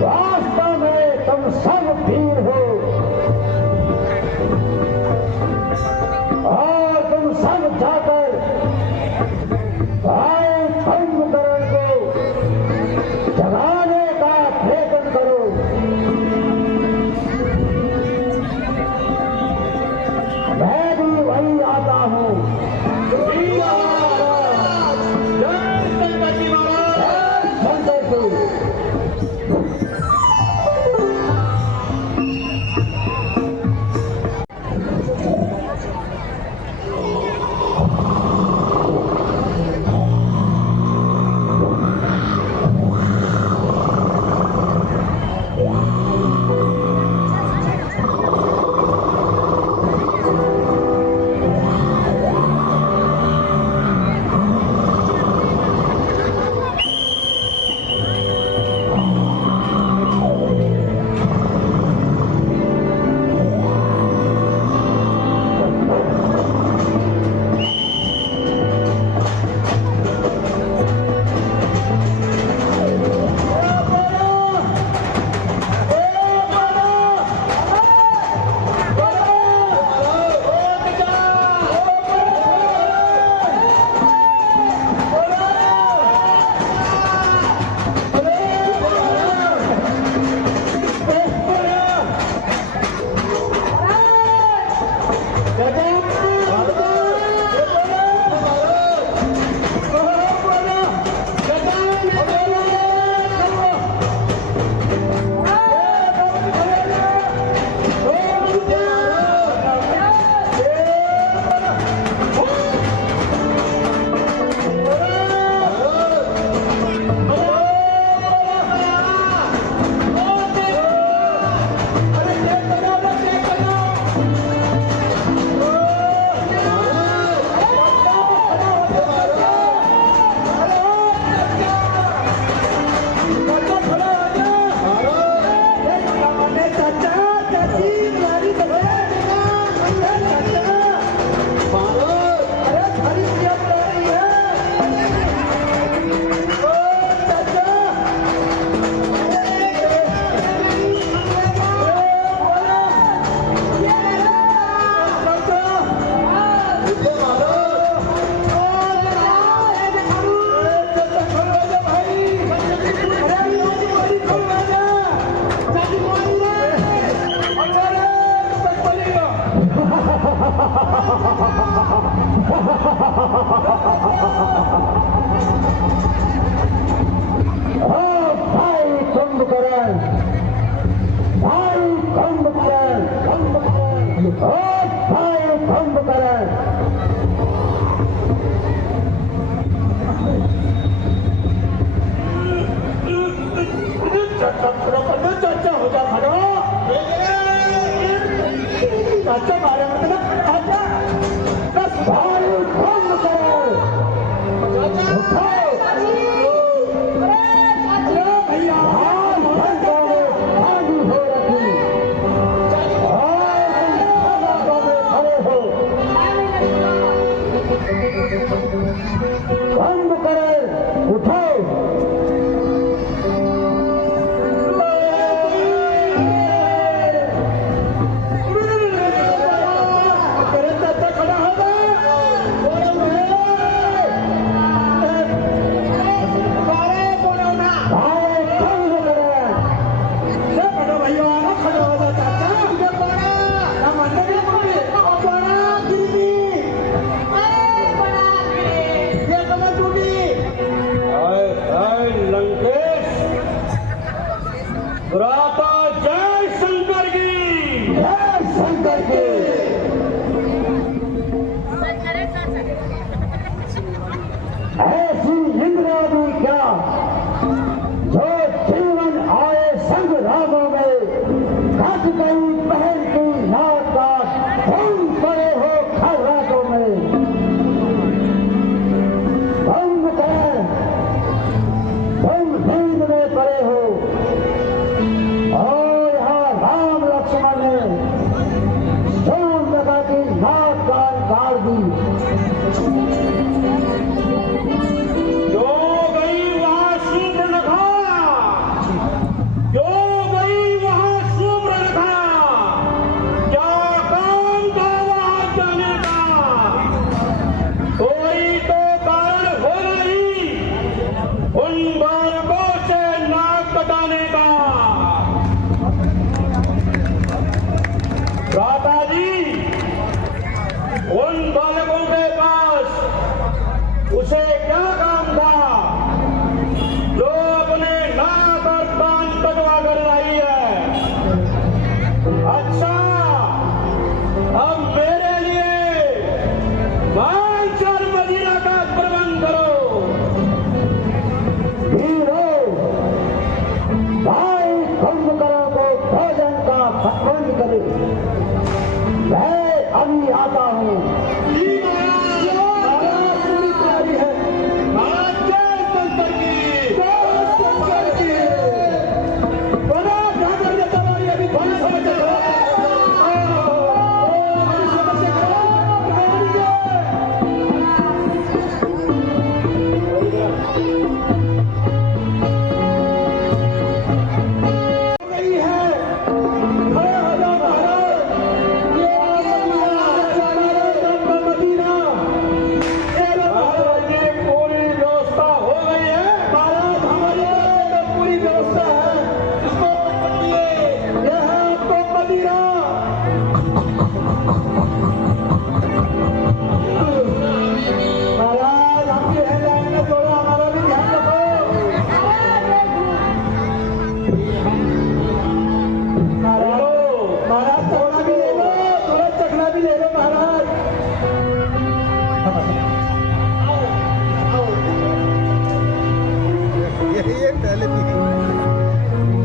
वास्तव में तुम सब वीर हो और तुम सब जाकर भाई कुंभकर्ण को जगाने का प्रयत्न करो। मैं भी वही आता हूँ।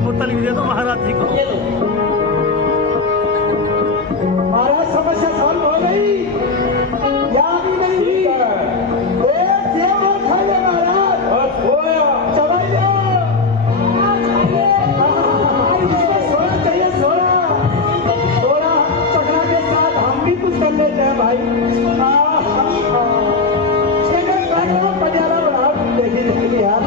बोतल भी दे दो महाराज जी को। महाराज समस्या सॉल्व हो गई या अभी नहीं हुई? एक सेब और खा ले महाराज, बस होया चलाइए। इसको सोना चाहिए, सोना सोना चखना के साथ हम भी कुछ कर लेते हैं भाई। पटियाला बनाओ, देखिए देखिए यार।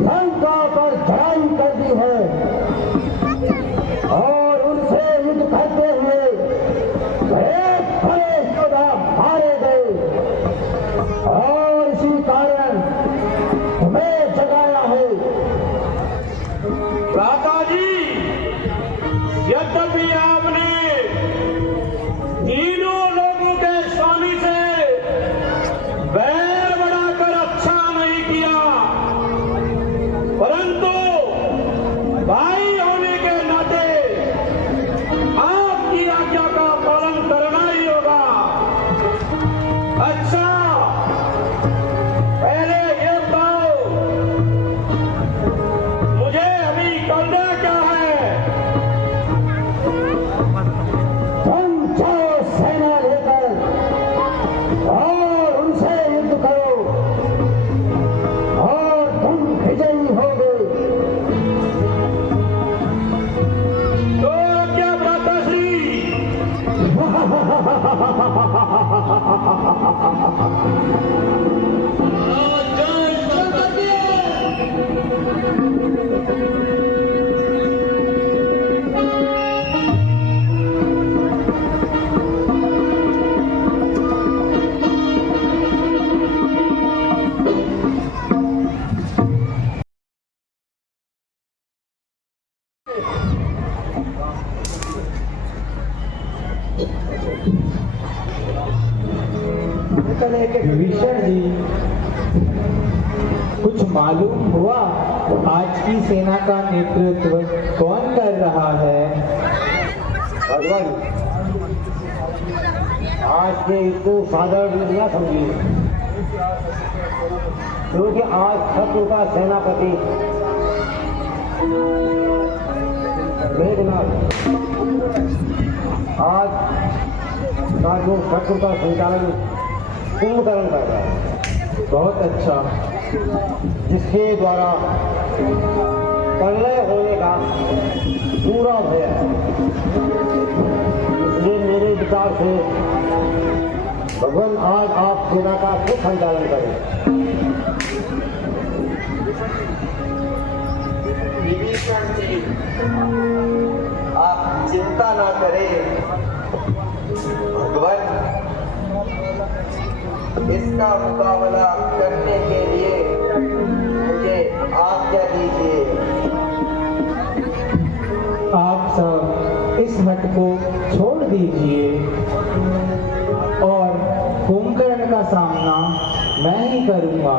लंका पर चढ़ाई कर दी है और उनसे युद्ध करते हुए एक बड़े योद्धा मारे गए और इसी कारण हमें जगाया है। भ्राता जी, यद्यपि आपने तीनों लोगों के स्वामी से बैर बढ़ाकर अच्छा नहीं किया, परंतु भाई होने के नाते आपकी आज्ञा का पालन करना ही होगा। अच्छा, पहले ये बताओ, मुझे अभी करना क्या है? तुम जाओ सेना लेकर और उनसे युद्ध करो और तुम विजयी होगे। तो क्या भ्राताश्री? विभीषण जी, कुछ मालूम हुआ आज की सेना का नेतृत्व कौन कर रहा है? भगवान, आज के इतने साधारण न समझिए, क्योंकि आज शत्रु का सेनापति मेघनाथ आज का जो शत्रु का संचालन कुंभकर्ण कर रहा है, बहुत अच्छा। जिसके द्वारा प्रलय होने का पूरा भय है। इसलिए मेरे विचार से भगवान आज आप सेना का शुभ संचालन करें। विभीषण जी, आप चिंता ना करें। भगवान इसका मुकाबला करने के लिए मुझे आज्ञा दीजिए। आप सब इस मठ को छोड़ दीजिए और कुंभकर्ण का सामना मैं ही करूंगा।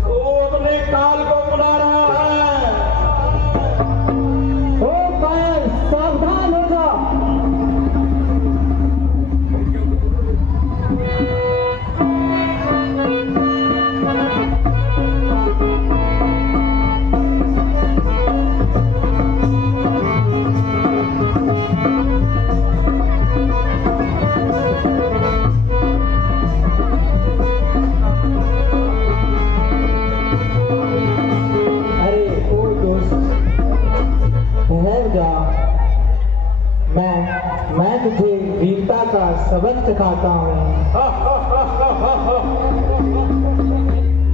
वो अपने काल को बुला रहा है। ओ कायर, सावधान हो जा। अरे ओ दोस्त, ठहर जा। मैं तुझे वीरता का सबक सिखाता हूँ।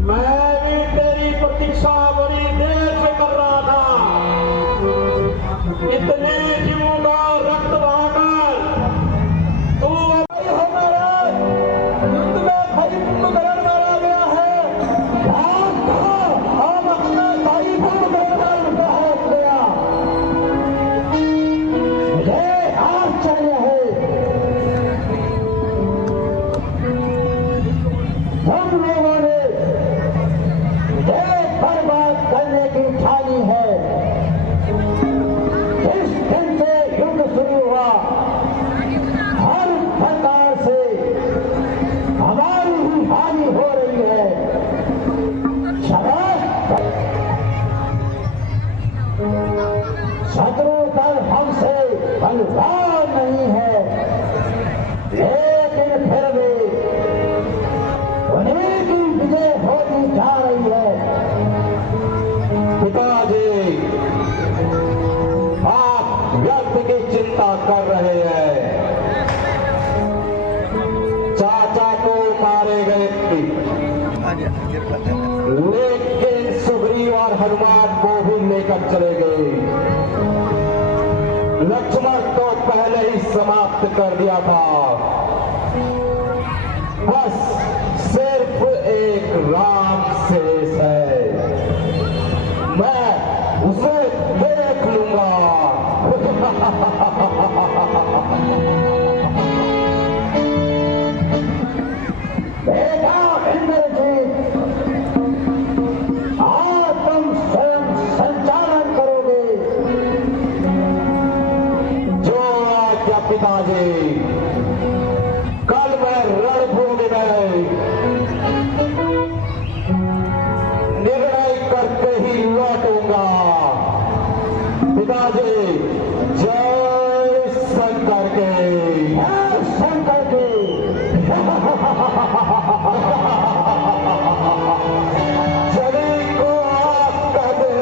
मैं भी तेरी प्रतीक्षा बड़ी देर से कर रहा था। इतने जीवों का रक्त बहाकर तू हमारा युद्ध में भाई कुंभकर्ण मारा गया है। ध्यान करो, हम अपना भाई कुंभकर्ण का हो गया। मुझे आश्चर्य है, हम लोगों ने मुझे बर्बाद करने की ठानी है। जिस दिन से युद्ध शुरू हुआ, हर प्रकार से हमारी ही हानि हो रही है। शत्रु दल हमसे बलवान नहीं है, लेकिन फिर भी उन्हीं की विजय होती जा रही है। पिताजी, आप व्यर्थ की चिंता कर रहे हैं। चाचा को मारे गए थे, लेकिन सुग्रीव और हनुमान को भी लेकर चले गए। लक्ष्मण तो पहले ही समाप्त कर दिया था। बस सिर्फ एक राम शेष है, मैं उसे देख लूंगा। बेटा इंद्रजीत, आज तुम स्वयं संचालन करोगे। जो आज्ञा पिताजी। कल मैं रणभूमि में निर्णय करके ही लौटूंगा। पिताजी, जय शंकर के। शंकर के चले को आप कह दे,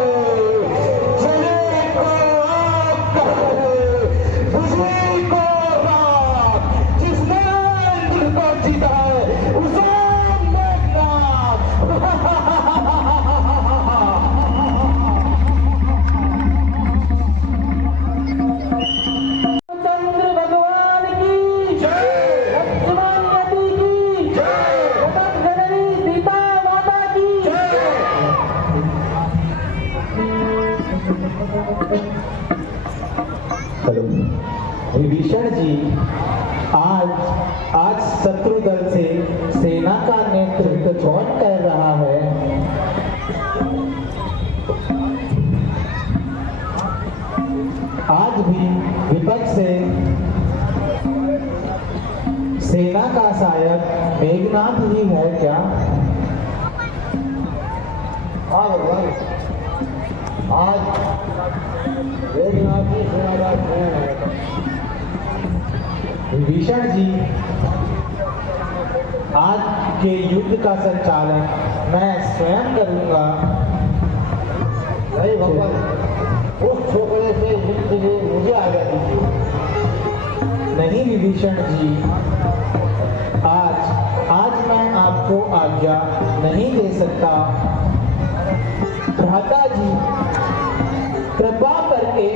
चले को आप कह दे, उसी को रात, जिसने इंद्र को जीता है, उसे मेघनाद। चंद्र भगवान की जय, लक्ष्मण यति की जय, जगत जननी सीता माता की जय। हेलो विभीषण जी, आज शत्रु दल से सेना का नेतृत्व कौन कर रहा है? आज भी विपक्ष से सेना का शायद मेघनाथ ही है क्या? हाँ भगवान, आज मेघनाथ की सेना का चयन है। विभीषण जी, आज के युद्ध का संचालन मैं स्वयं करूंगा। नहीं भगवान, उस छोकरे से युद्ध के लिए मुझे आज्ञा दीजिए। नहीं विभीषण जी, आज मैं आपको आज्ञा नहीं दे सकता। भ्राता जी, कृपा करके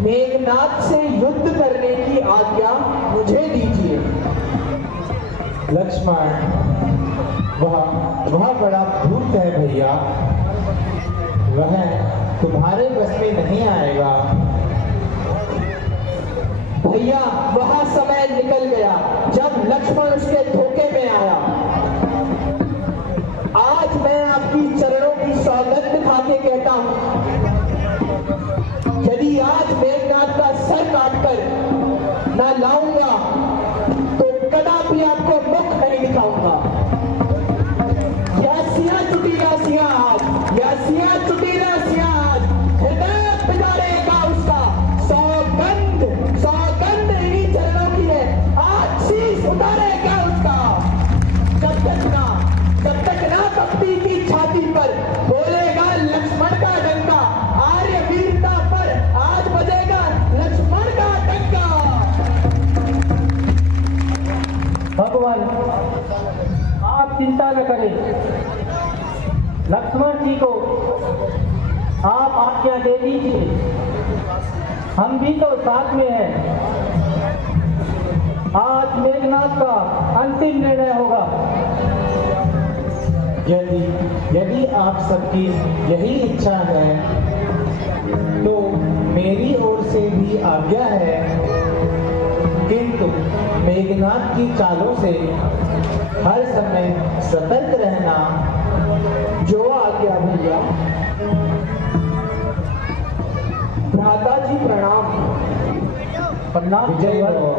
मेघनाथ से युद्ध करने की आज्ञा मुझे दीजिए। लक्ष्मण, वह बड़ा भूत है भैया, वह तुम्हारे बस में नहीं आएगा। भैया, वह समय निकल गया जब लक्ष्मण लक्ष्मण उसके धोखे में आया। आज मैं आपकी चरणों की सौगंध खा के कहता हूं, यदि आज मेघनाथ का सर काटकर ना लाऊंगा तो कदापि आपको मुख नहीं दिखाऊंगा। यासियां चुटी रासियां आज, यासियां चुटी रासियां आज, हृदय बिगाड़ेगा उसका। सौगंध सौगंध इन्हीं चरणों की है, आज शीश उतारेगा उसका। जब तक ना कपटी की छाती पर बोलेगा लक्ष्मण का डंका, आर्य वीरता पर आज बजेगा लक्ष्मण का डंका। भगवान आप चिंता न करें, लक्ष्मण जी को आप आज्ञा दे दीजिए, हम भी तो साथ में हैं। आज मेघनाथ का अंतिम निर्णय होगा। यदि आप सबकी यही इच्छा है तो मेरी ओर से भी आज्ञा है, किंतु मेघनाथ की चालों से हर समय सतर्क रहना। जो आज्ञा भैया। भ्राता जी प्रणाम। प्रणाम। विजय हो।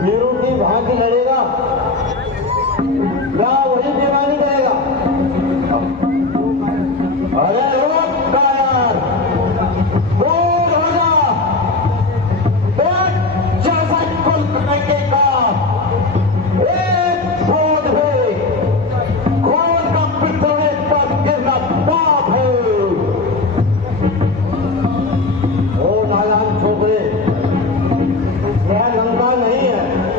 वीरों की भांति लड़ेगा या वही दीवानी करेगा? अरे रुक यार, दूर हो जा। पेट जैसा कुल करने का एक बूंद भी खून का पितरे पर गिरना पाप है। ओ नादान छोकरे, यह लंका नहीं है।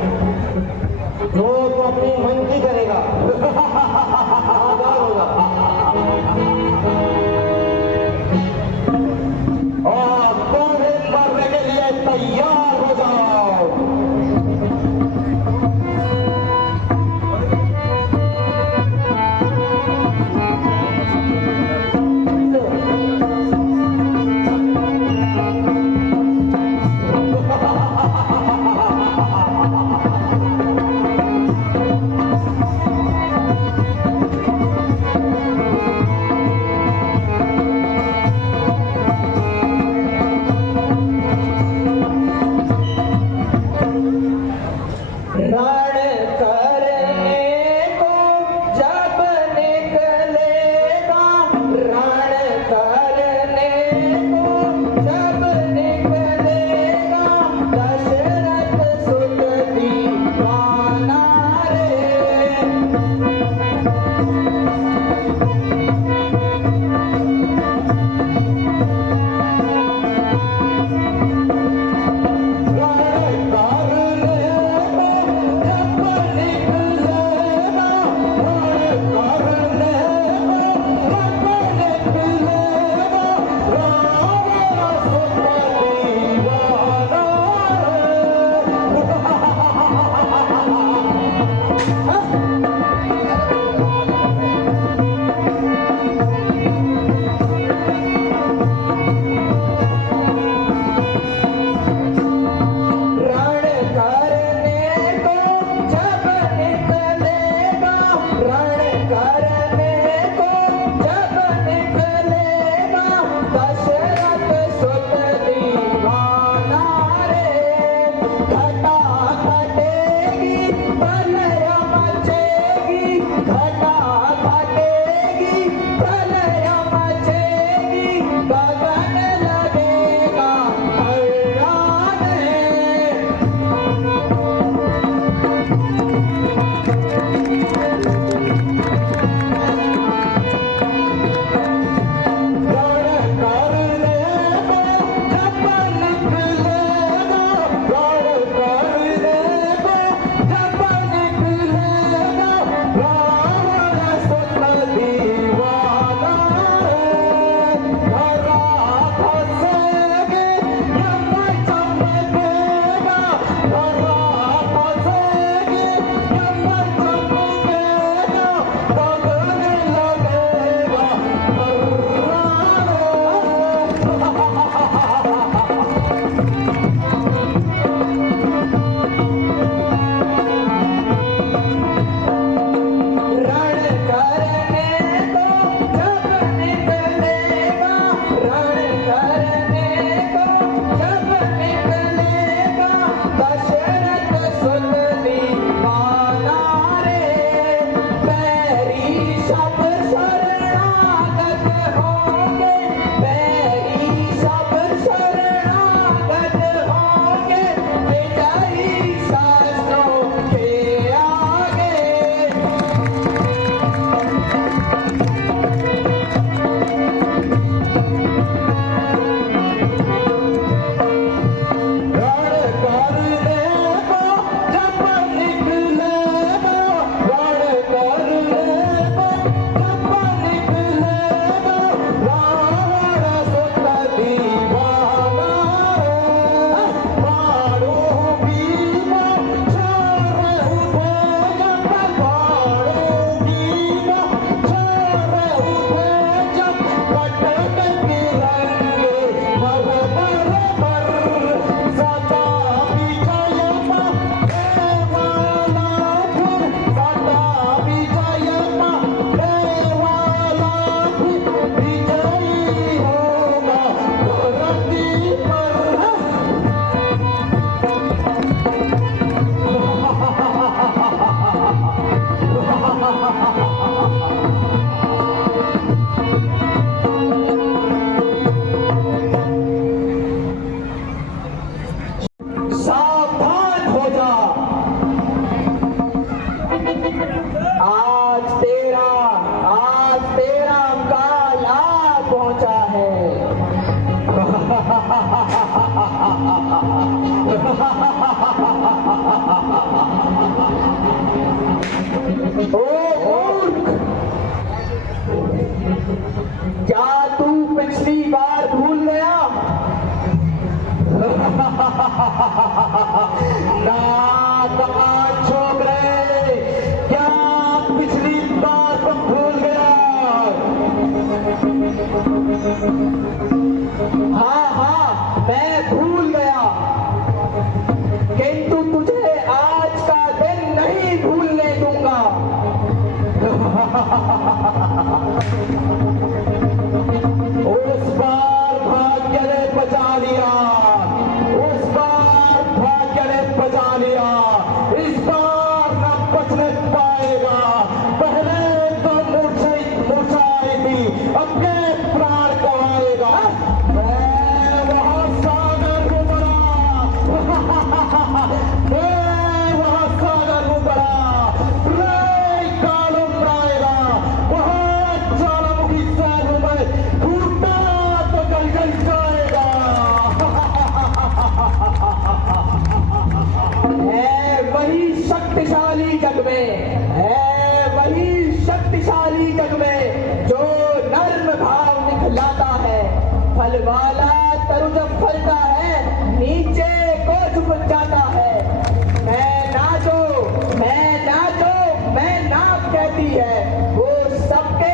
ओ मूर्ख, क्या तू पिछली बार भूल गया? नाक छोकरे, क्या पिछली बार को भूल गया? हाँ हाँ, मैं भूल गया, किंतु तुझे आज का दिन नहीं भूलने दूंगा। उस बार भाग्य ने बचा लिया, उस बार भाग्य ने बचा लिया, इस बार न बचने पाएगा। पहले तो मूर्छाई थी, अब के प्राण गवाएगा। मैं वहां सागर हूं बड़ा, मैं वहां सागर हूं बड़ा, रे कालम रायगा, वहां ज्वालामुखी सैर हूं मैं, फूटा तो गल गल जाएगा। है वही शक्तिशाली जग में, है वही शक्तिशाली जग में जो नर्म भाव निखलाता है। फल वाला तरु जब फलता है, नीचे को झुक जाता है। मैं नाच कहती है, वो सबके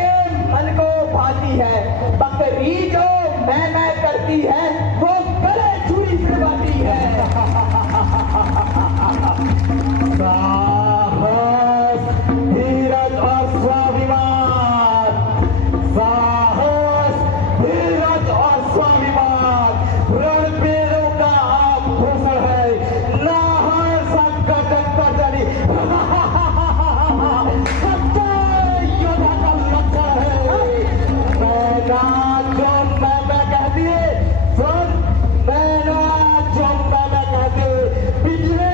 मन को भाती है। बकरी जो मैं करती है, वो गले छुरी फिरवाती है। साहस, धीरज और स्वाभिमान, साहस, धीरज और स्वाभिमान रणवीरों का आभूषण है। नाहर सबका गणपति सच्चा योद्धा का लक्षण है। मैं नाचूं मैं कहती है, सुन, मैं नाचूं मैं कहती है, पिछले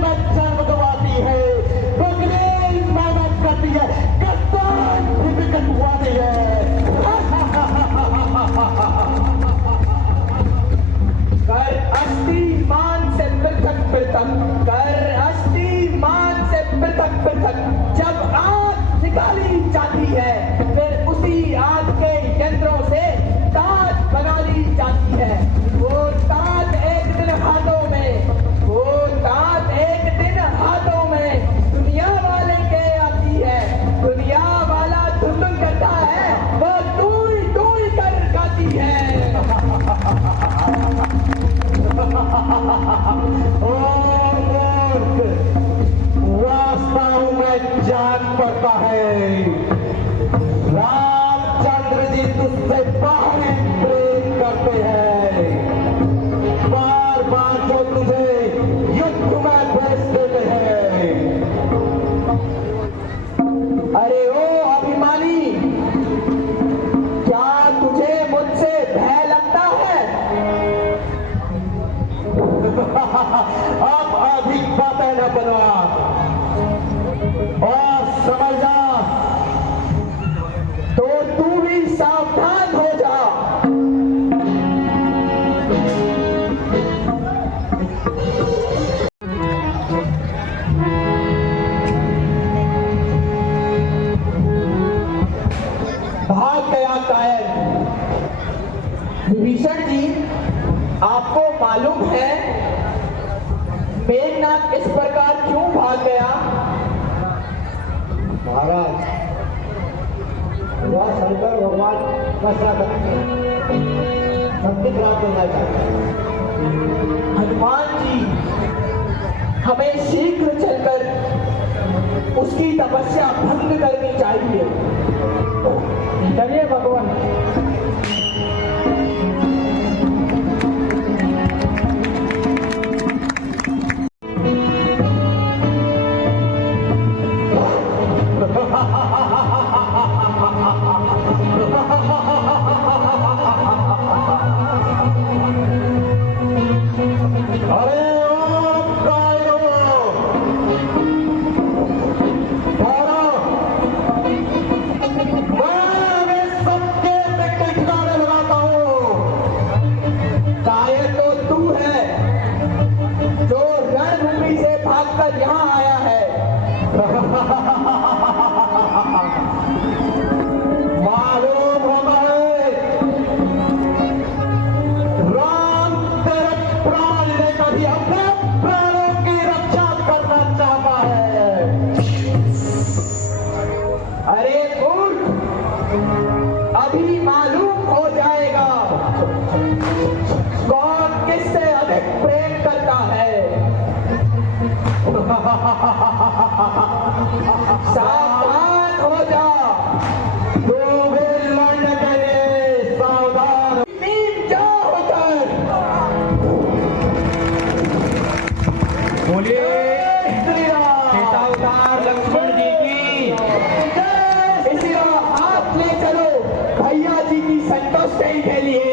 मच्छर गवाती है, बगले मैं करती है, कप्तान भी कटवाती है। कर अस्थि मान से पृथक, कर अस्थि मान से पृथक। जब आग निकाली जाती है, फिर उसी आग के यंत्रों से ताज बना ली जाती है। वो ताज एक दिन हाथों में दुनिया वाले के आती है। दुनिया वाला धुन करता है, वो टूई कर गाती है। ओ मूर्ख, वास्तव में जान पड़ता है, रामचंद्र जी तुझसे बाहरी प्रेम करते हैं। बार बार जो तुझे युद्ध में भेज देते हैं। अरे ओ अभिमानी, क्या तुझे मुझसे भय लगता है? अब अधिक बातें न बनवा और समझना, तो तू भी सावधान हो जा। भाग गया कायर। विभीषण जी, आपको मालूम है मेघनाथ इस प्रकार क्यों भाग गया? महाराज, वह शंकर भगवान का शक्ति प्राप्त होना चाहता है। हनुमान जी, हमें शीघ्र चलकर उसकी तपस्या भंग करनी चाहिए। चलिए भगवान। अरे ओ कायरो, मैं सबके पे ठिकाने लगाता हूँ। कायर तो तू है जो रणभूमि से भागकर यहाँ आया है। मालूम होता है राम तेरे प्राण लेकर ही अपने प्राणों की रक्षा करना चाहता है। अरे मूर्ख, अभी मालूम हो जाएगा कौन किससे अधिक प्रेम करता है। सावधान हो जा। तू भी लड़ने के लिए सावधान। नीम जा होकर। बोलिए सीता अवतार लक्ष्मण जी की। इसी तरह हाथ ले चलो भैया जी की संतुष्टि के लिए।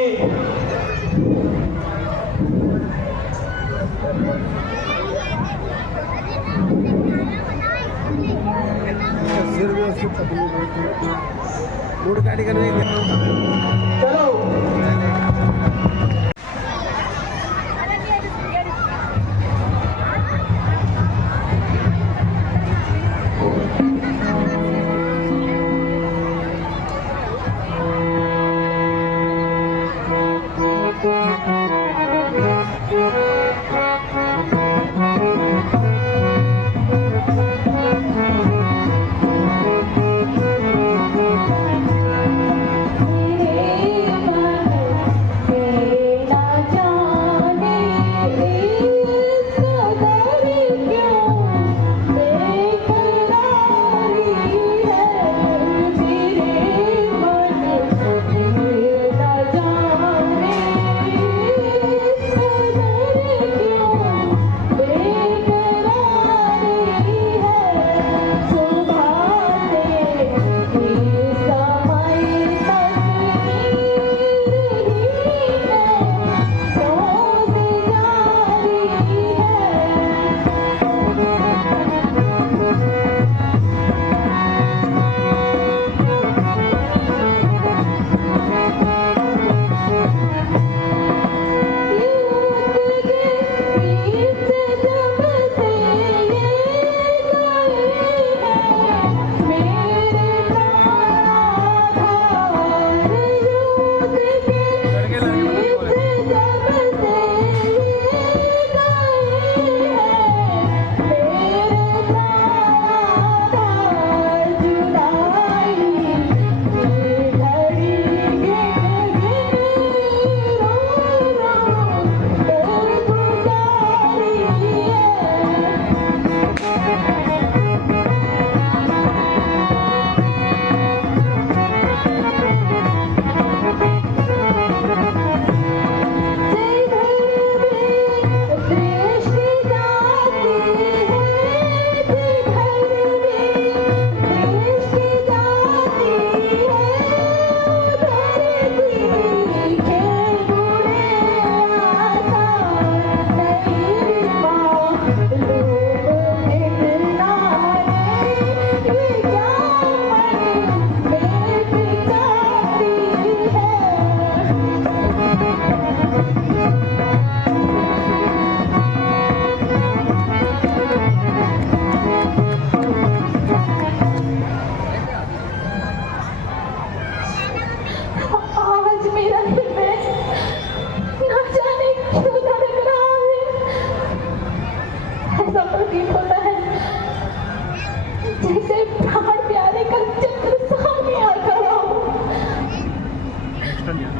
चलो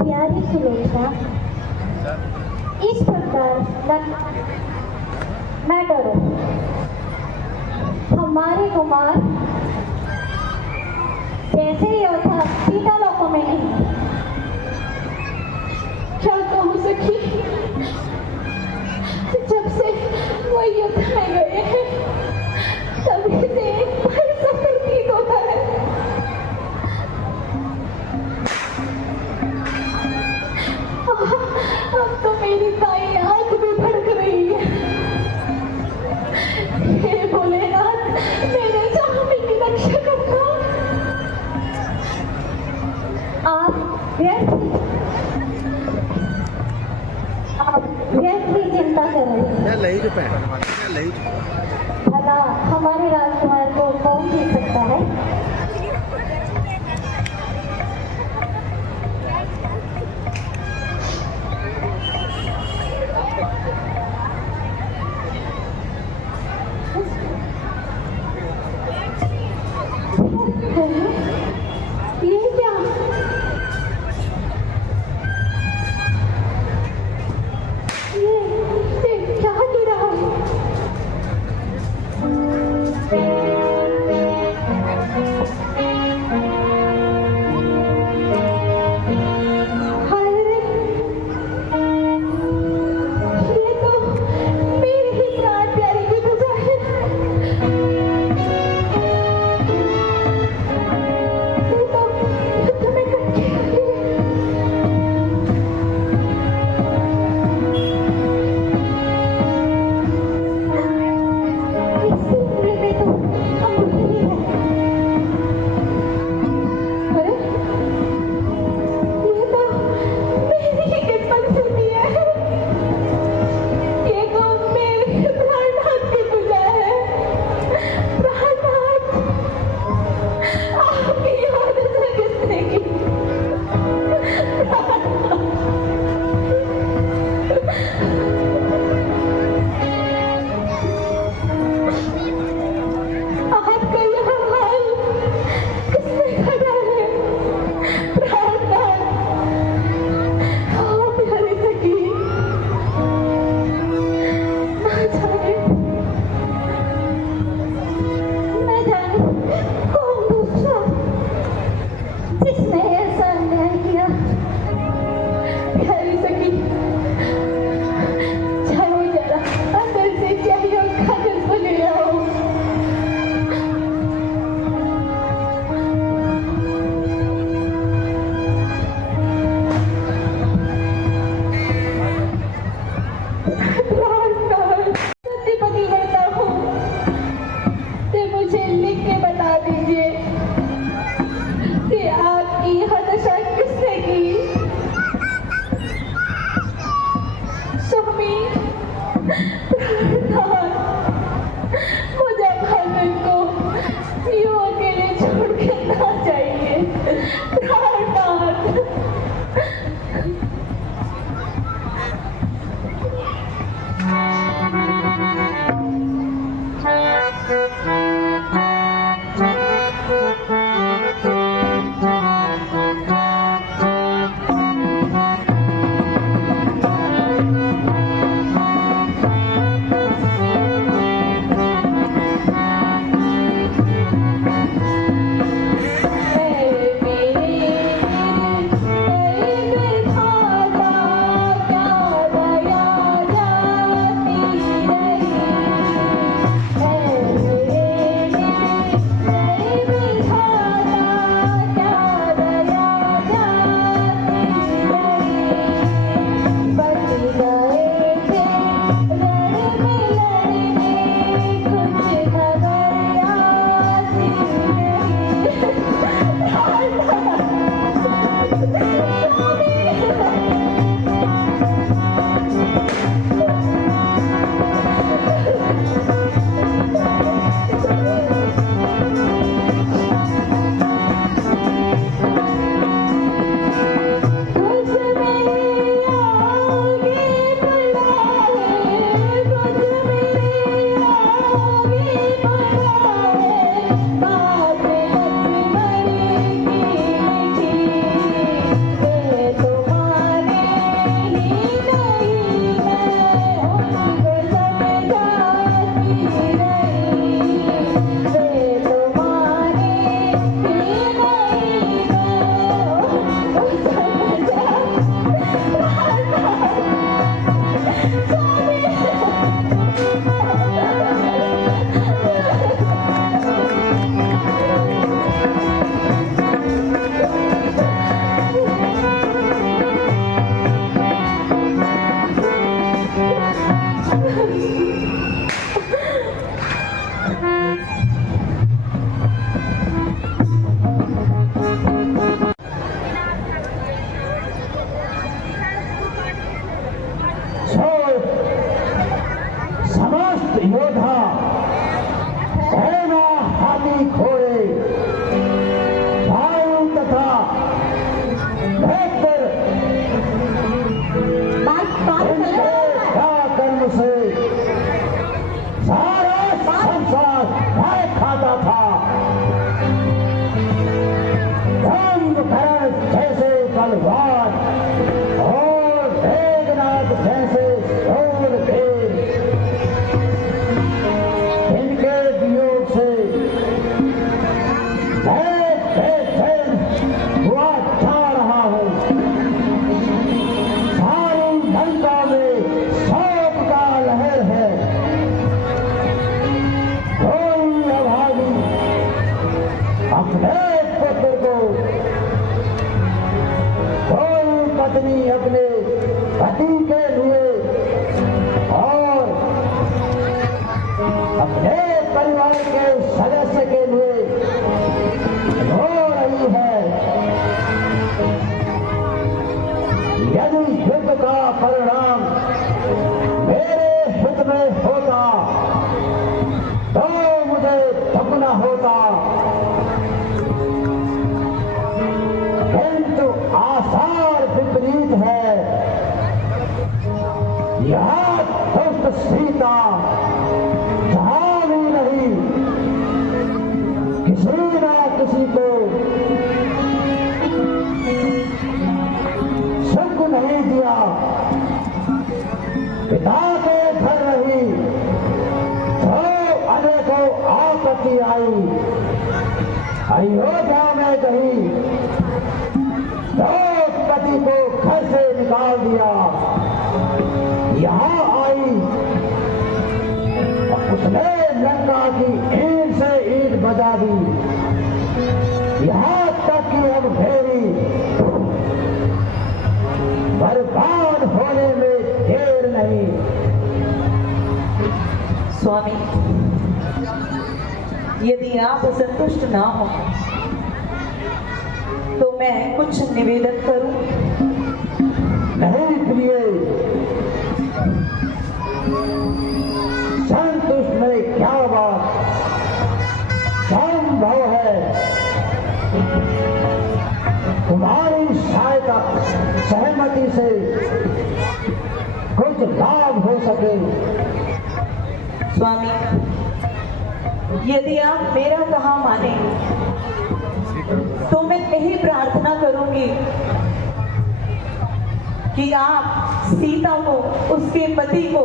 प्यारी सुलोचना, इस प्रकार न डरो। हमारे कुमार जैसे योद्धा सीता लोकों में नहीं। क्या कहूँ सखी, जब से वो युद्ध में गए हैं तभी से एक भय सा प्रतीत होता है। अब तो मेरी दाई आंख भी भड़क रही है। हे भोलेनाथ, मेरे स्वामी की रक्षा करना। आप व्यर्थ ही चिंता कर रहे हैं। भला हमारे राजकुमार को कौन जीत सकता है? ये क्या? ये क्या गिरा है? हाय रे, ये तो मेरी ही प्राण प्यारी की पूजा है। ये तो युद्ध में कट के आई है। इसकी उंगली में तो अंगूठी है। अरे, ये तो मेरी ही किस्मत फूटी है। ये तो मेरे प्राणनाथ की पूजा है। प्राणनाथ, आपकी याद से किसने की? आपका यह हाल किसने करा है? प्राणनाथ, आप प्यारी सखी, ना जाने कौन दूसरा जिसने ऐसा अन्याय किया। प्यारी सखी, जाओ जरा अंदर से चाहिए और कागज को ले आओ। सत्यपति बनता हूँ तो मुझे लिख के बता दीजिए कि आपकी यह दशा किसने की? स्वामी, प्राणनाथ, मुझे भागन को यूं अकेले छोड़ के ना जाइए। प्राणनाथ, परिवार के सदस्य के लिए रो रही है। यदि युद्ध का परिणाम मेरे हित में होता तो मुझे दुगना होता, किंतु आसार विपरीत है। यह दुष्ट सीता जहां भी रही, किसी न किसी को सुख नहीं दिया। पिता के घर रही तो अनेकों आपत्ति आई। अयोध्या में गई तो पति को घर से निकाल दिया। यहाँ आई और उसने लंका की ईंट से ईंट बजा दी। यहाँ तक कि अब मेरी बर्बाद होने में देर नहीं। स्वामी, यदि आप संतुष्ट ना हो तो मैं कुछ निवेदन करूं? नहीं प्रिय, संतुष्ट में क्या बात, संभव है तुम्हारी सहायता सहमति से कुछ लाभ हो सके। स्वामी, यदि आप मेरा कहा माने तो मैं यही प्रार्थना करूंगी कि आप सीता को, उसके पति को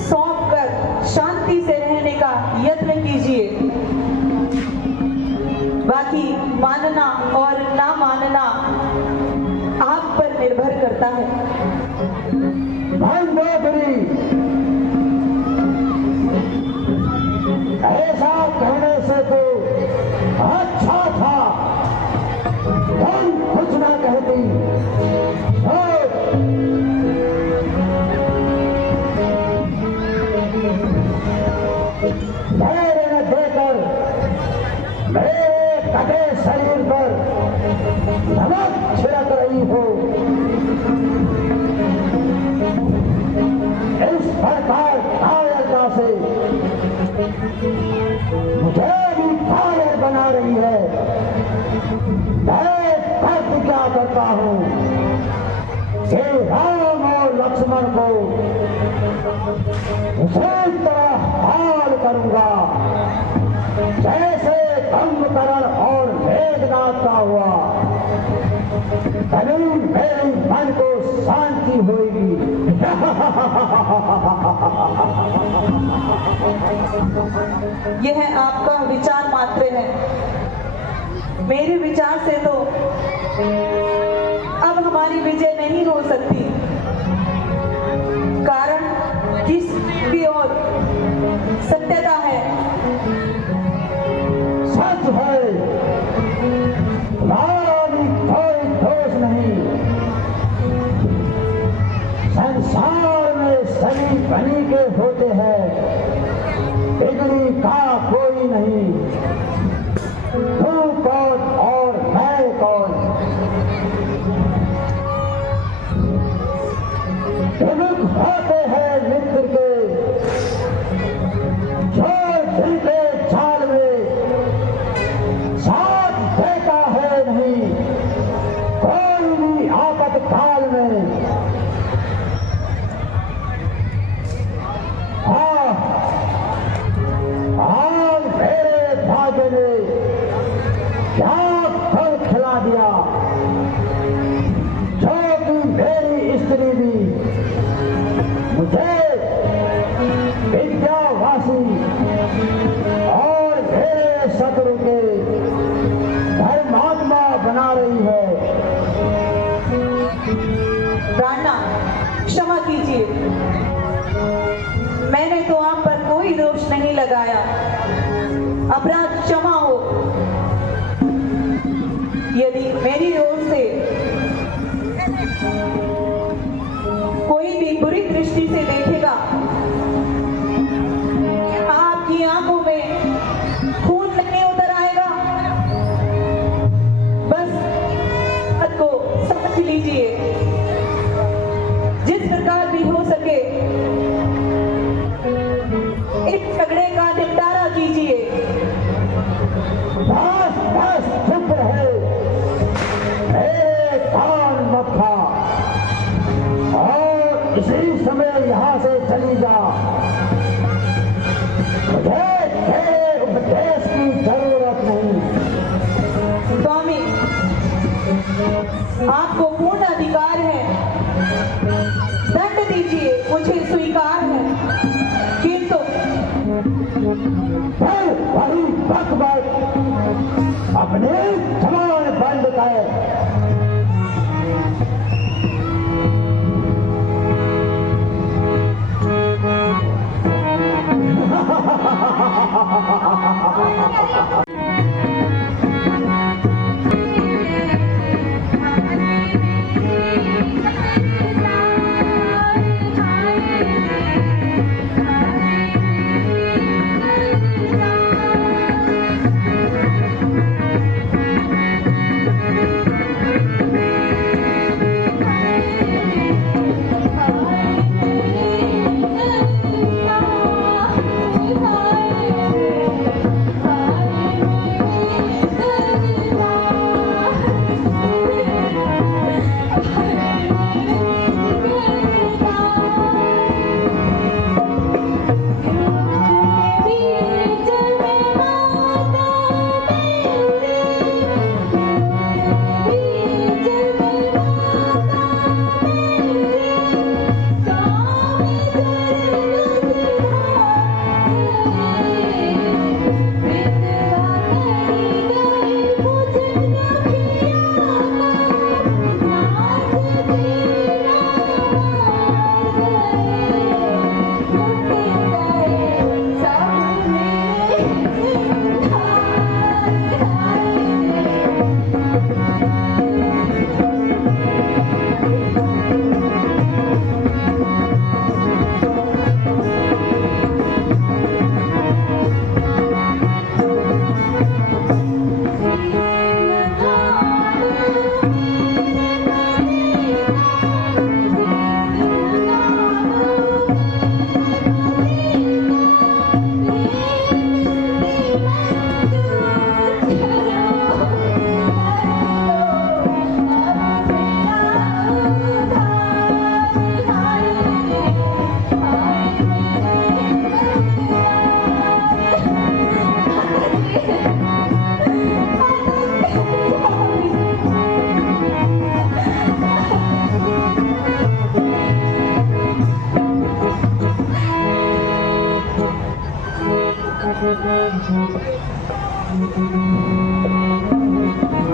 सौंपकर शांति से रहने का यत्न कीजिए। बाकी मानना और ना मानना आप पर निर्भर करता है। मंदोदरी, ऐसा कहने से तो अच्छा था तुम कुछ ना कहती। धैर्य न देकर मेरे कटे शरीर पर नमक छिड़क रही हो। इस प्रकार कायरता से मुझे भी कायर बना रही है। मैं प्रतिज्ञा करता हूं कि राम और लक्ष्मण को उसी तरह हाल करूंगा जैसे कुंभकर्ण और मेघनाथ का हुआ। तभी मेरे मन को शांति होगी। यह आपका विचार मात्र है। मेरे विचार से तो अब हमारी विजय नहीं हो सकती। कारण किसकी ओर सत्यता है? सच है, कोई दोष नहीं। संसार में सनी बनी के होते हैं, बिगड़ी का कोई नहीं। तू कौन और मैं कौन? विमुख होते हैं मित्र के, जो दिल के जाल में साथ देता है नहीं कोई भी आपातकाल में। आज मेरे भाग्य ने क्या फल खिला दिया, जो कि मेरी स्त्री भी मुझे विद्यावासी और मेरे शत्रु के धर्मात्मा बना रही है। राणा, क्षमा कीजिए, मैंने तो आप पर कोई दोष नहीं लगाया। अपराध क्षमा हो। यदि मेरी ओर से कोई भी बुरी दृष्टि से देखेगा, आप झगड़े का निपटारा कीजिए। बस बस चुप रहे, मेरे कान मत खा और इसी समय यहाँ से चली जा। मुझे तेरे उपदेश की जरूरत नहीं। स्वामी, आपको पूर्ण अधिकार है, दंड दीजिए, मुझे स्वीकार है, किंतु फिर वही बक अपने जबान बंद कर।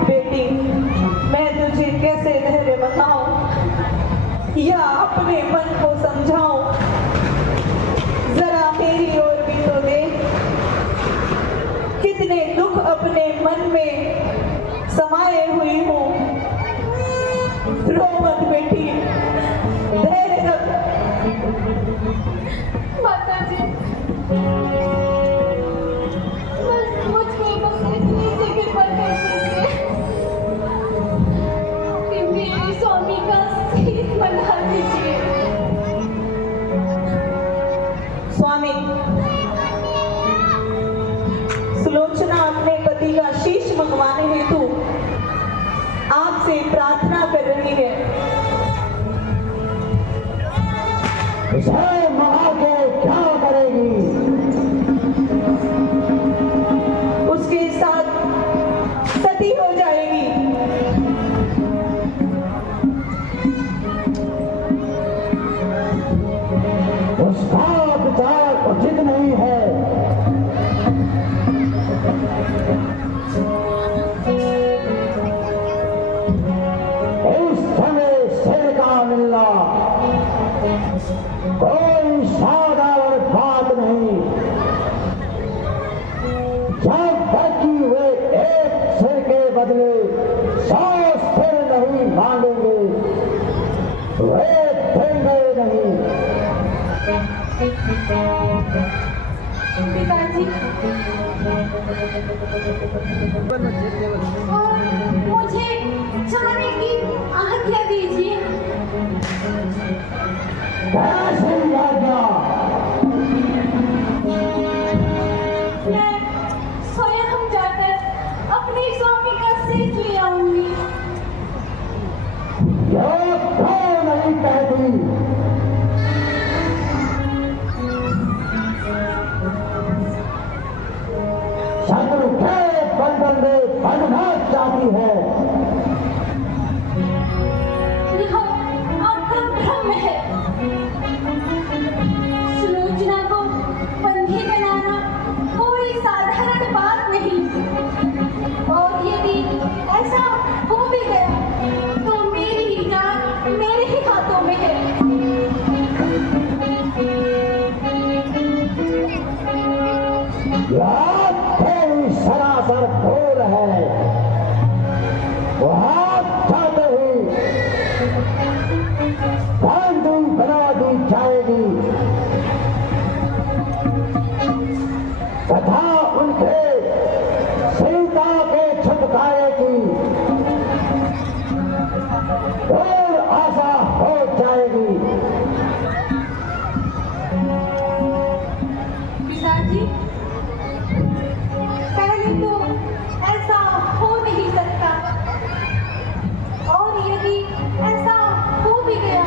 बेटी, मैं तुझे कैसे धैर्य बताऊं या अपने मन को समझाऊं? जरा मेरी ओर भी तो देख, कितने दुख अपने मन में समाये हुई हूं। रो मत बेटी, धैर्य रख। माताजी, मुझको बस इतनी सी कृपा कर दीजिए कि मेरे स्वामी का शीश बना दीजिए। स्वामी, सुलोचना अपने पति का शीश मंगवाने हेतु आपसे प्रार्थना कर रही है। इसे महा के क्या करेगी? उसके साथ सती हो जाएगी। उसका विचार उचित नहीं है। इस समय सिर का मिलना कोई साधारण बात नहीं। जब तक कि वे एक सिर के बदले 100 सिर नहीं मांगेंगे, वे देंगे नहीं। पिताजी, और मुझे जाने की आज्ञा दीजिए। कैसे आज्ञा? जाती है। यह आपका भ्रम है। सुलोचना को बंदी बनाना कोई साधारण बात नहीं, और यदि ऐसा हो भी गया तो मेरी ही जान मेरे ही हाथों में है। यह कोई सरासर भूल है। वह चाहते ही बंदी बना दी जाएगी तथा उनके सीता के छुटकारे की और आशा हो जाएगी। पिताजी, पहले तो ऐसा हो नहीं सकता, और यदि ऐसा हो भी गया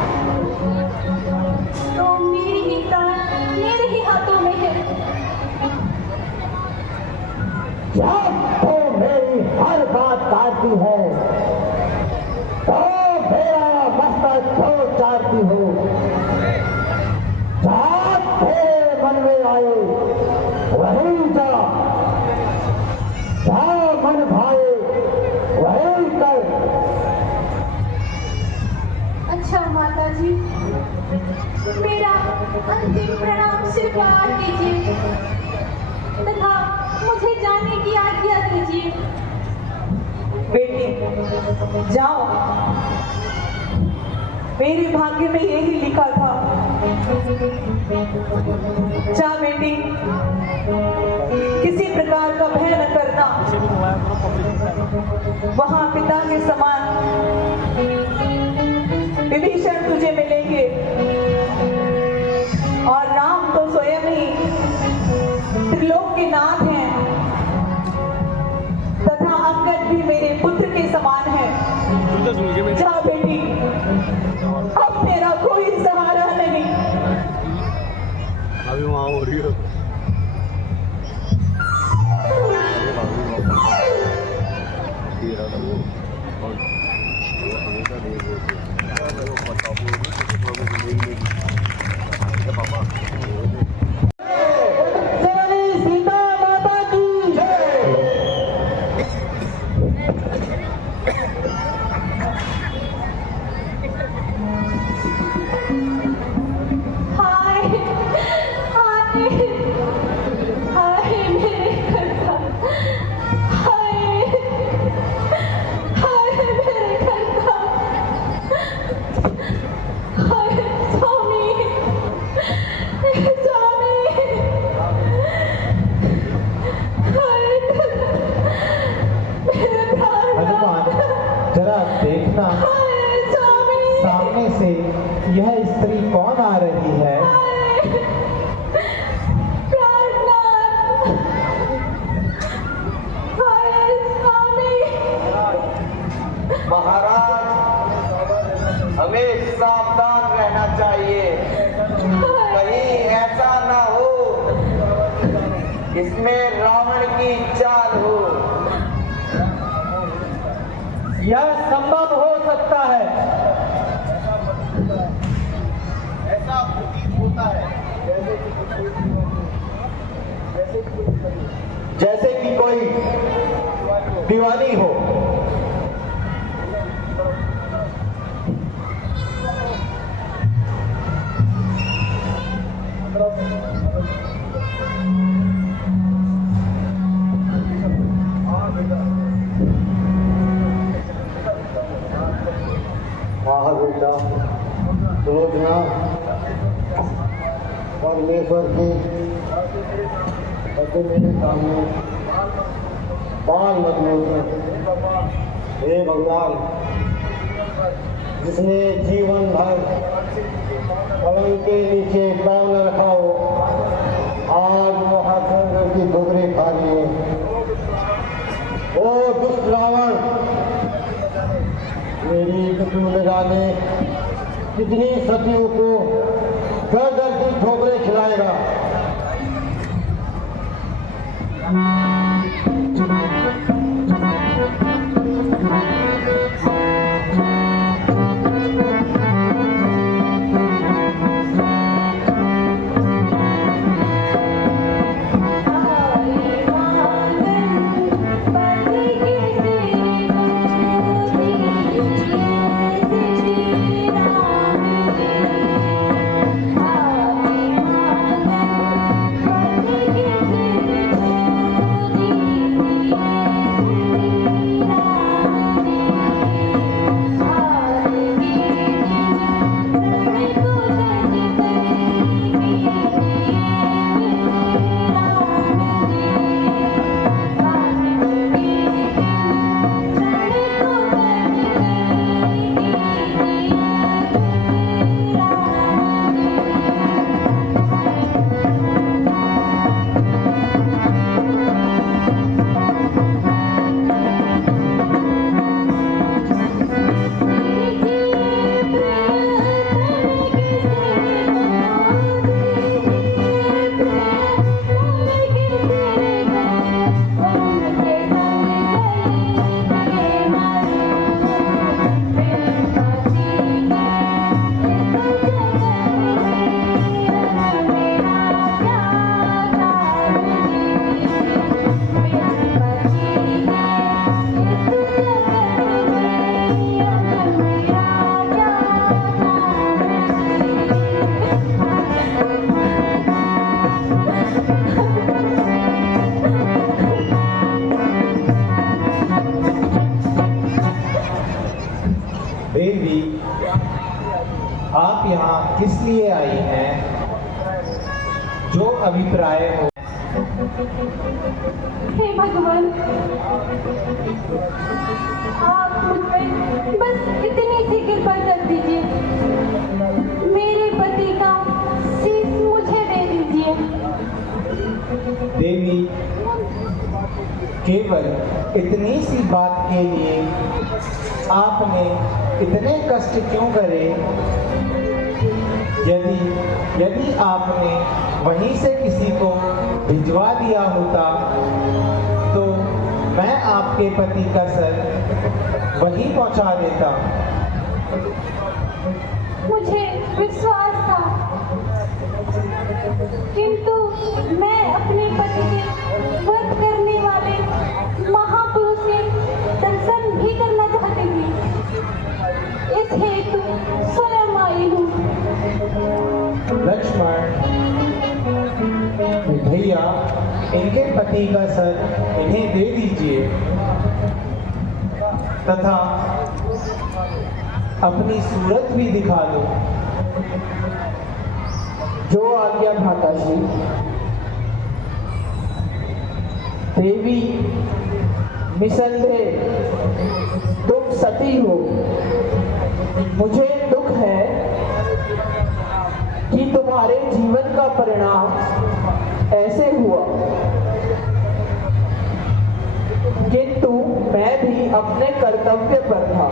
तो मेरी ही प्राण मेरे ही हाथों में है। जब तो मेरी हर बात काटती है तो मेरा मस्तक क्यों चाटती हो? जहाँ तेरे मन में आए वही जा, जहाँ मन भाए वही कर। अच्छा माता जी, मेरा अंतिम प्रणाम स्वीकार कीजिए तथा मुझे जाने की आज्ञा दीजिए। बेटी जाओ, मेरे भाग्य में यही लिखा था। जा बेटी, किसी प्रकार का भय न करना। वहां पिता के समान विभीषण तुझे मिलेंगे, और राम तो स्वयं ही त्रिलोक के नाथ हैं तथा अंगद भी मेरे पुत्र के समान है। जा बेटी, अब मेरा कोई सहारा नहीं। अभी वहाँ हो रही हो सीता माता की जय। हाय हाय हाय मेरे कर्ता, हाय हाय मेरे कर्ता, हाय स्वामी स्वामी, हाय मेरे प्राण, हनुमान, जरा देखना हाय स्वामी, सामने से यह स्त्री कौन आ रही है? प्राणनाथ, हाय स्वामी। महाराज, हमें सावधान रहना चाहिए, कहीं ऐसा ना हो इसमें रावण की चाल हो। यह संभव हो सकता है। ऐसा प्रतीत होता है जैसे कि कोई दीवानी हो। वाह बेटा, सुलोचना, परमेश्वर के पति मेरे सामने बाल मत मोड़ना। हे भगवान, जिसने जीवन भर पलंग के नीचे पाँव न रखा हो, आज वो हाथों की ठोकरें खा रही है। ओ दुष्ट रावण, मेरी निगाह में कितनी सतियों को दर दर की ठोकरें खिलाएगा। आप यहाँ किस लिए आई हैं? जो अभिप्राय हो। हे भगवान, आप मुझ पे बस इतनी सी कृपा कर दीजिए, मेरे पति का शीश मुझे दे दीजिए। देवी, केवल इतनी सी बात के लिए आपने इतने कष्ट क्यों करे? यदि आपने वहीं से किसी को भिजवा दिया होता तो मैं आपके पति का सर वहीं पहुंचा देता। मुझे विश्वास था, किंतु मैं अपने पति के वध करने वाले महापुरुष के दर्शन भी करना चाहती थी। इस हेतु स्वयं आई हूँ। लक्ष्मण, भैया, इनके पति का सर इन्हें दे दीजिए तथा अपनी सूरत भी दिखा दो। जो आज्ञा भ्राताश्री। देवी, निसंदेह तुम सती हो। मुझे दुख है कि तुम्हारे जीवन का परिणाम ऐसे हुआ, किंतु मैं भी अपने कर्तव्य पर था।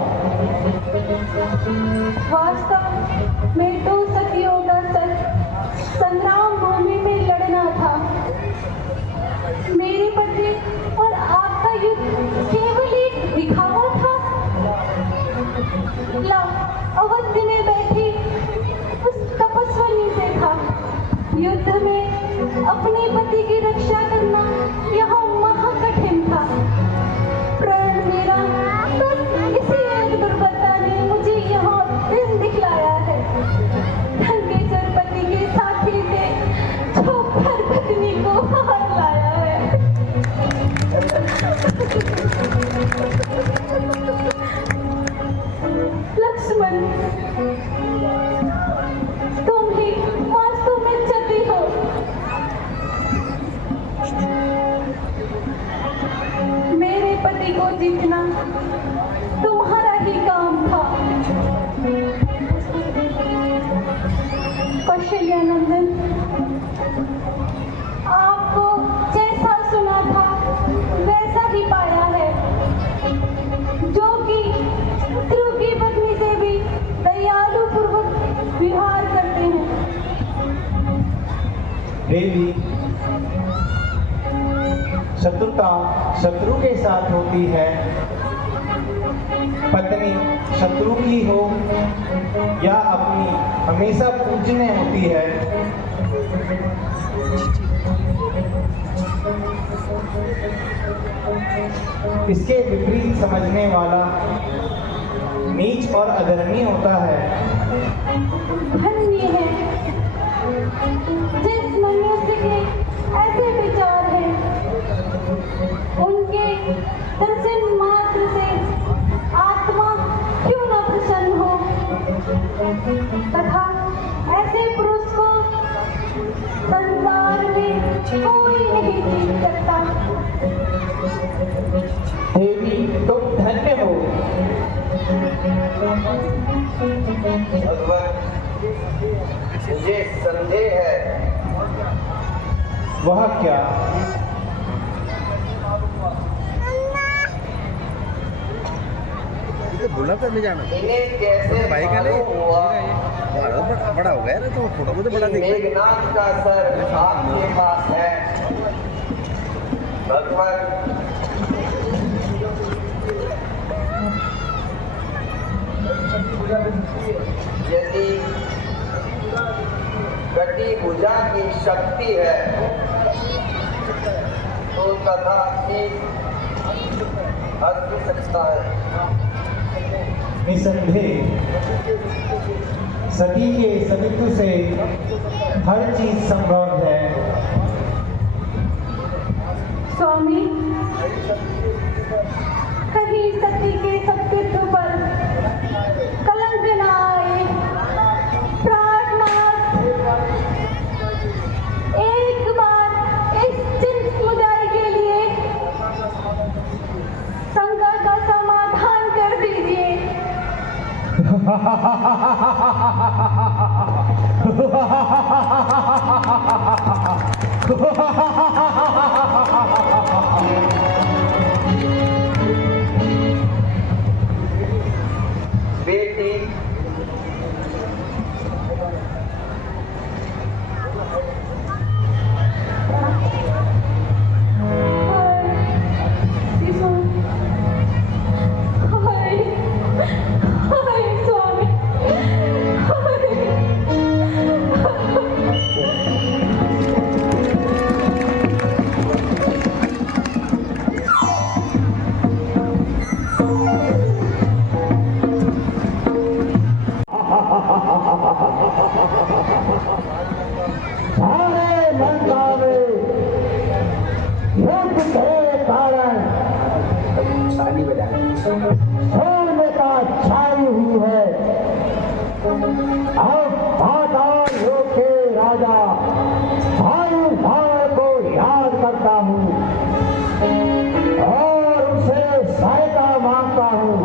वास्तव में दो सदियों का संग्राम भूमि में लड़ना था। मेरे पति और आपका युद्ध केवल एक दिखावा था। अवध में बैठी उस तपस्विनी से था। युद्ध में अपने पति की रक्षा करना यह महाकठिन था। प्रण मेरा बस इसी एक दुर्बलता ने मुझे यहाँ दिन दिखलाया है। धनकेश्वर पति के साथी से छोकर पत्नी को हार लाया है। लक्ष्मण, तुम ही वास्तव में सती हो। मेरे पति को जीतना तुम्हारा ही काम था। कौशल्यानंदन, आपको जैसा सुना था वैसा ही पाया है, जो कि शत्रु की पत्नी से भी दयालु पूर्वक व्यवहार करते हैं। देवी, शत्रुता शत्रु के साथ होती है। पत्नी शत्रु की हो या अपनी, हमेशा पूजने होती है। इसके विपरीत समझने वाला नीच और अधर्मी होता है। धन्य है जिस मनुष्य के ऐसे विचार हैं, उनके दर्शन मात्र से आत्मा क्यों न प्रसन्न हो, तथा ऐसे पुरुष को संसार में कोई नहीं जीत सकता। देवी, तुम धन्य हो। भगवान, मुझे संदेह है। वह क्या? बुला कर ले जाना इन्हें कैसे भाई का नहीं मालूम हुआ बड़ा हो गया ना, तो फोटो को तो बड़ा कि दिख रहा है। मेघनाथ का सर आपके पास है? भगवान, यदि कटी भुजा की शक्ति है तो तथा हंस भी सकता है। निसंदेह सती के सतीत्व से हर चीज संभव है। स्वामी, कहीं सती के सत्यत्व पर कलंक न आए, बेटी सारे लंका में युद्ध के कारण ताली बजा शून्यता छाई हुई है। अब पाताल लोक के राजा भाई भाव को याद करता हूँ और उसे सहायता मांगता हूँ।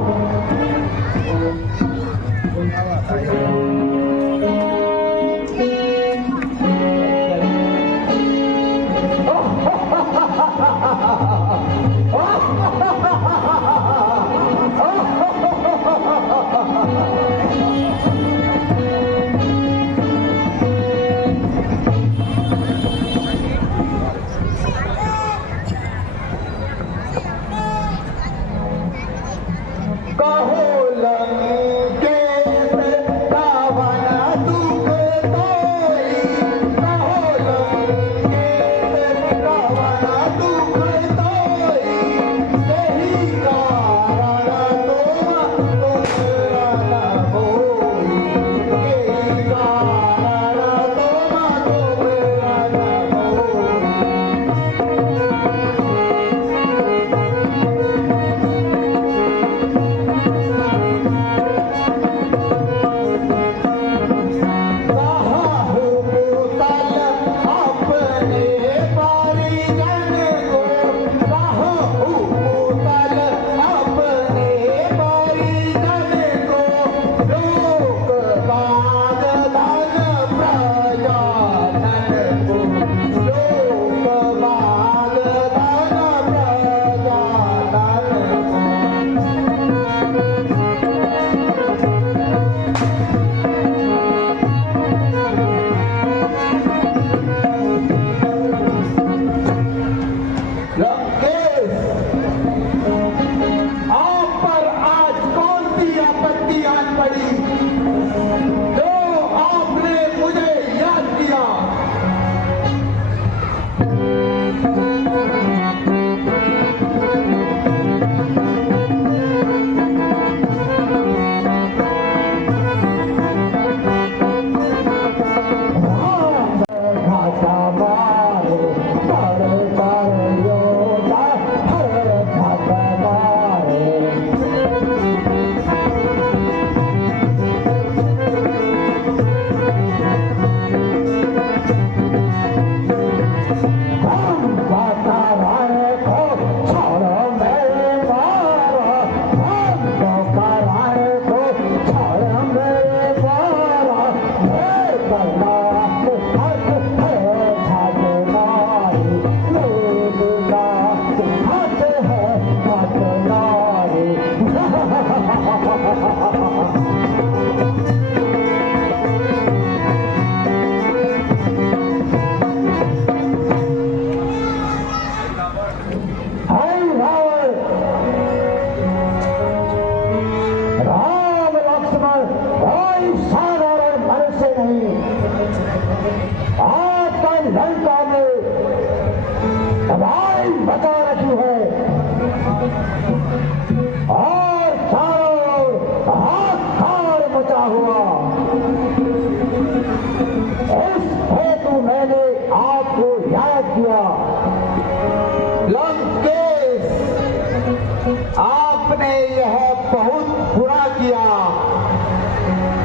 आपने यह बहुत बुरा किया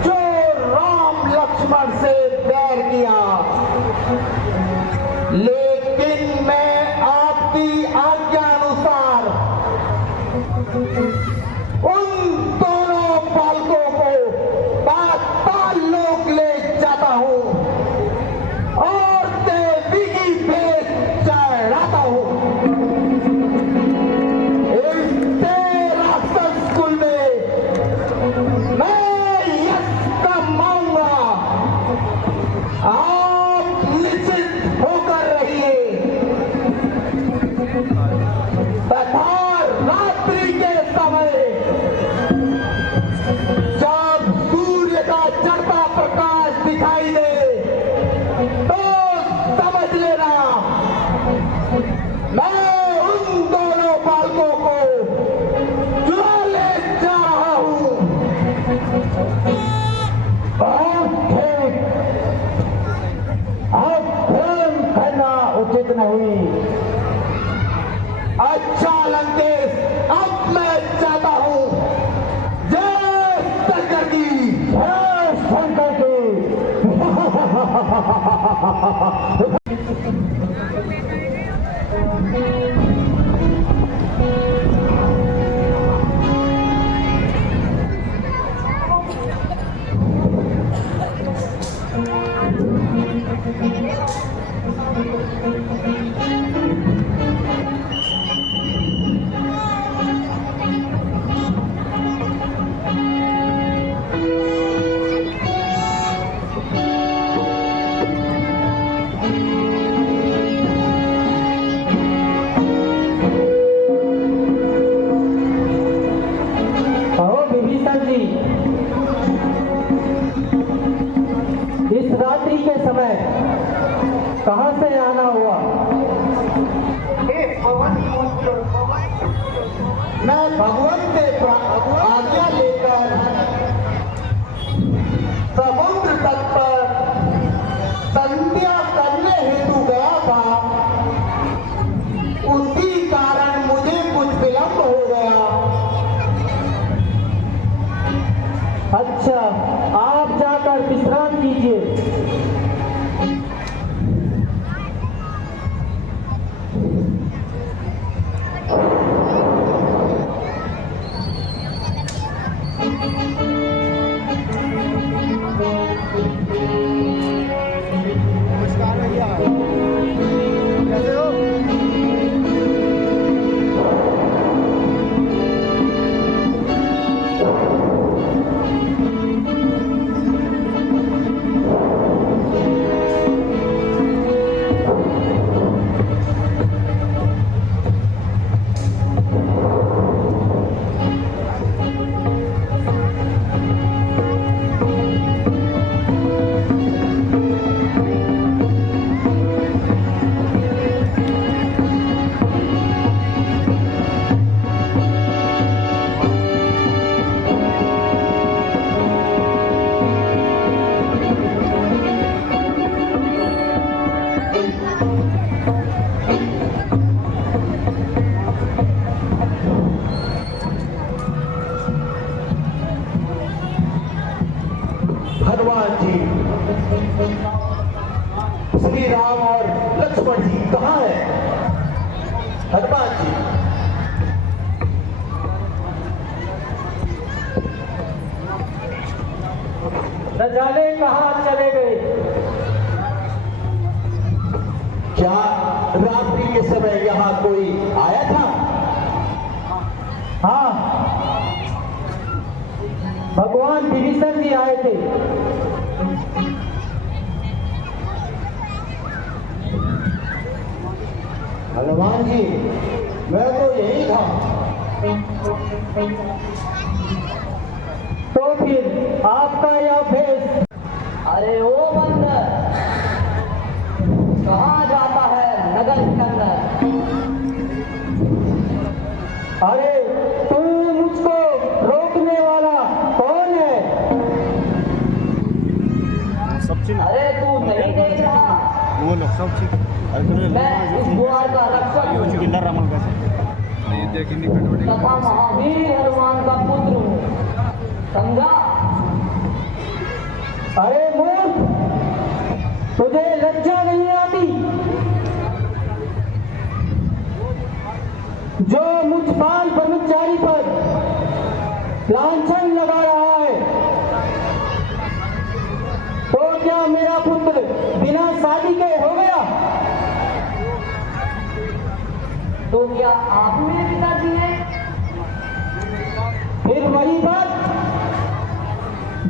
जो राम लक्ष्मण से बैर किया, लेकिन मैं आपकी आज्ञा अनुसार उन दोनों बालकों को कहो विभीषण जी, इस रात्रि के समय कहाँ से आना हुआ? मैं भगवान से आज्ञा लेकर समुद्र तट पर संध्या करने हेतु गया था। उसी कारण मुझे कुछ विलंब हो गया। अच्छा, आप जाकर विश्राम कीजिए। हनुमान जी, श्री राम और लक्ष्मण जी कहाँ हैं? हनुमान जी, न जाने कहाँ चले गए। क्या रात्रि के समय यहाँ कोई आया था? हाँ, भगवान विभीषण जी आए थे। हनुमान जी, मैं तो यही था। तो फिर आपका यह भेष? अरे ओ बंदर, कहाँ जाता है नगर के अंदर? अरे तू मुझको रोकने वाला कौन है? अरे तू नहीं देख रहा, मैं इस द्वार का रक्षक हूँ तथा महावीर हनुमान का पुत्र हूँ, समझा? अरे मूर्ख, तुझे लज्जा नहीं आती? जो मुझ बाल ब्रह्मचारी पर लांछन लगा रहा है, तो क्या मेरा पुत्र बिना शादी के हो गया? तो क्या आप मेरे पिताजी हैं? फिर वही बात,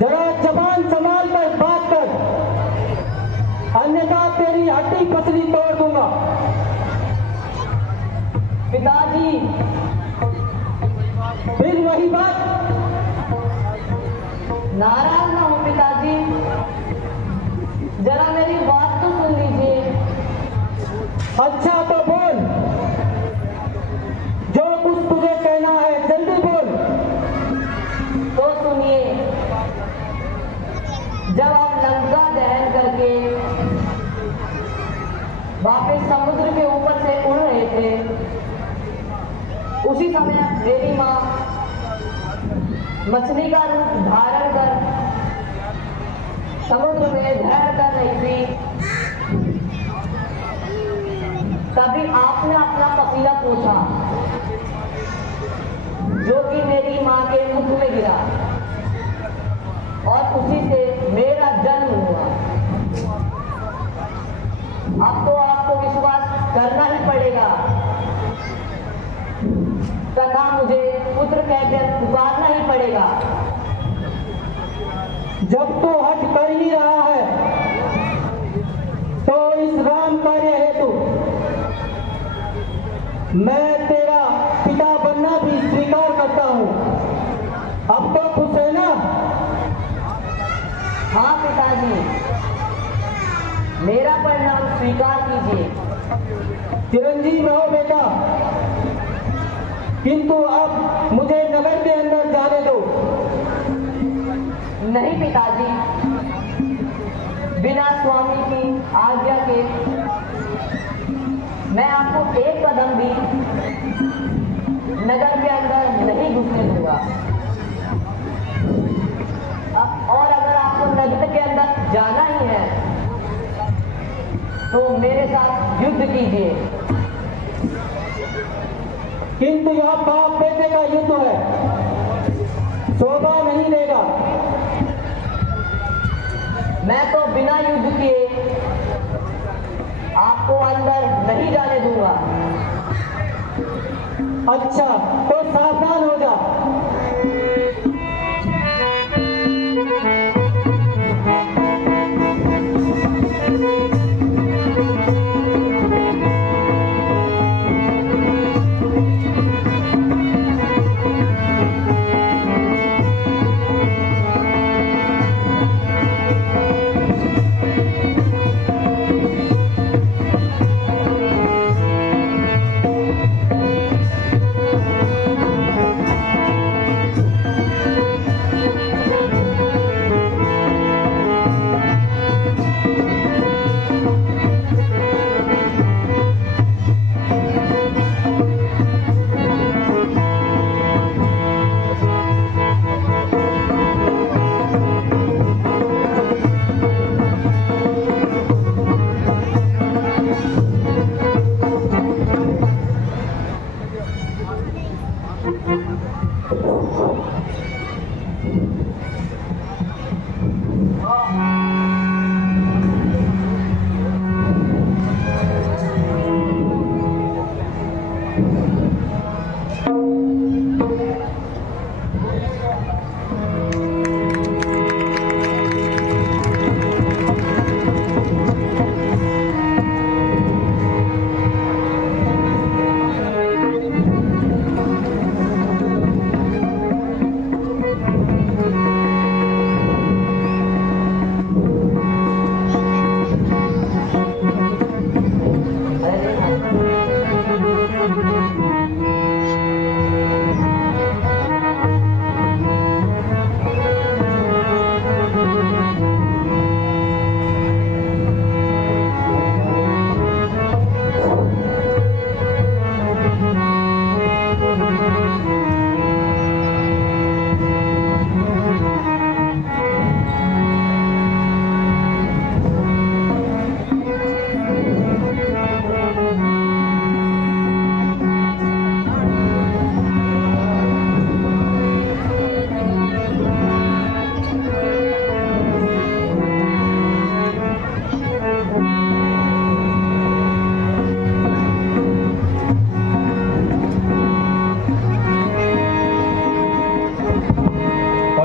जरा जबान संभाल कर बात कर, अन्यथा तेरी हड्डी पसली तोड़ दूंगा। पिताजी, फिर वही बात, नाराज ना हो पिताजी, जरा मेरी बात तो सुन लीजिए। अच्छा तो बोल, जो कुछ तुझे कहना है जल्दी बोल। तो सुनिए, जब आप लंका दहन करके वापस समुद्र के ऊपर से उड़ रहे थे, उसी समय मेरी माँ मछली का रूप धारण कर समुद्र में धैर्य कर रही थी। तभी आपने अपना पसीना पूछा, जो कि मेरी माँ के मुख में गिरा और उसी से मेरा जन्म हुआ। अब तो आपको विश्वास करना ही पड़ेगा तथा मुझे पुत्र कहकर पुकारना ही पड़ेगा। जब तो हट कर ही रहा है तो इस राम कार्य हेतु मैं तेरा पिता बनना भी स्वीकार करता हूँ। अब तो खुश है ना? हाँ पिताजी, मेरा परिणाम स्वीकार कीजिए। चिरंजीव रहो बेटा, किंतु अब मुझे नगर के अंदर जाने दो। नहीं पिताजी, बिना स्वामी की आज्ञा के मैं आपको एक कदम भी नगर के अंदर नहीं घुसने दूंगा। और अगर आपको नगर के अंदर जाना ही है तो मेरे साथ युद्ध कीजिए। किंतु यह बाप बेटे का युद्ध है, शोभा नहीं देगा। मैं तो बिना युद्ध किए आपको अंदर नहीं जाने दूंगा। अच्छा, तो सावधान हो जा।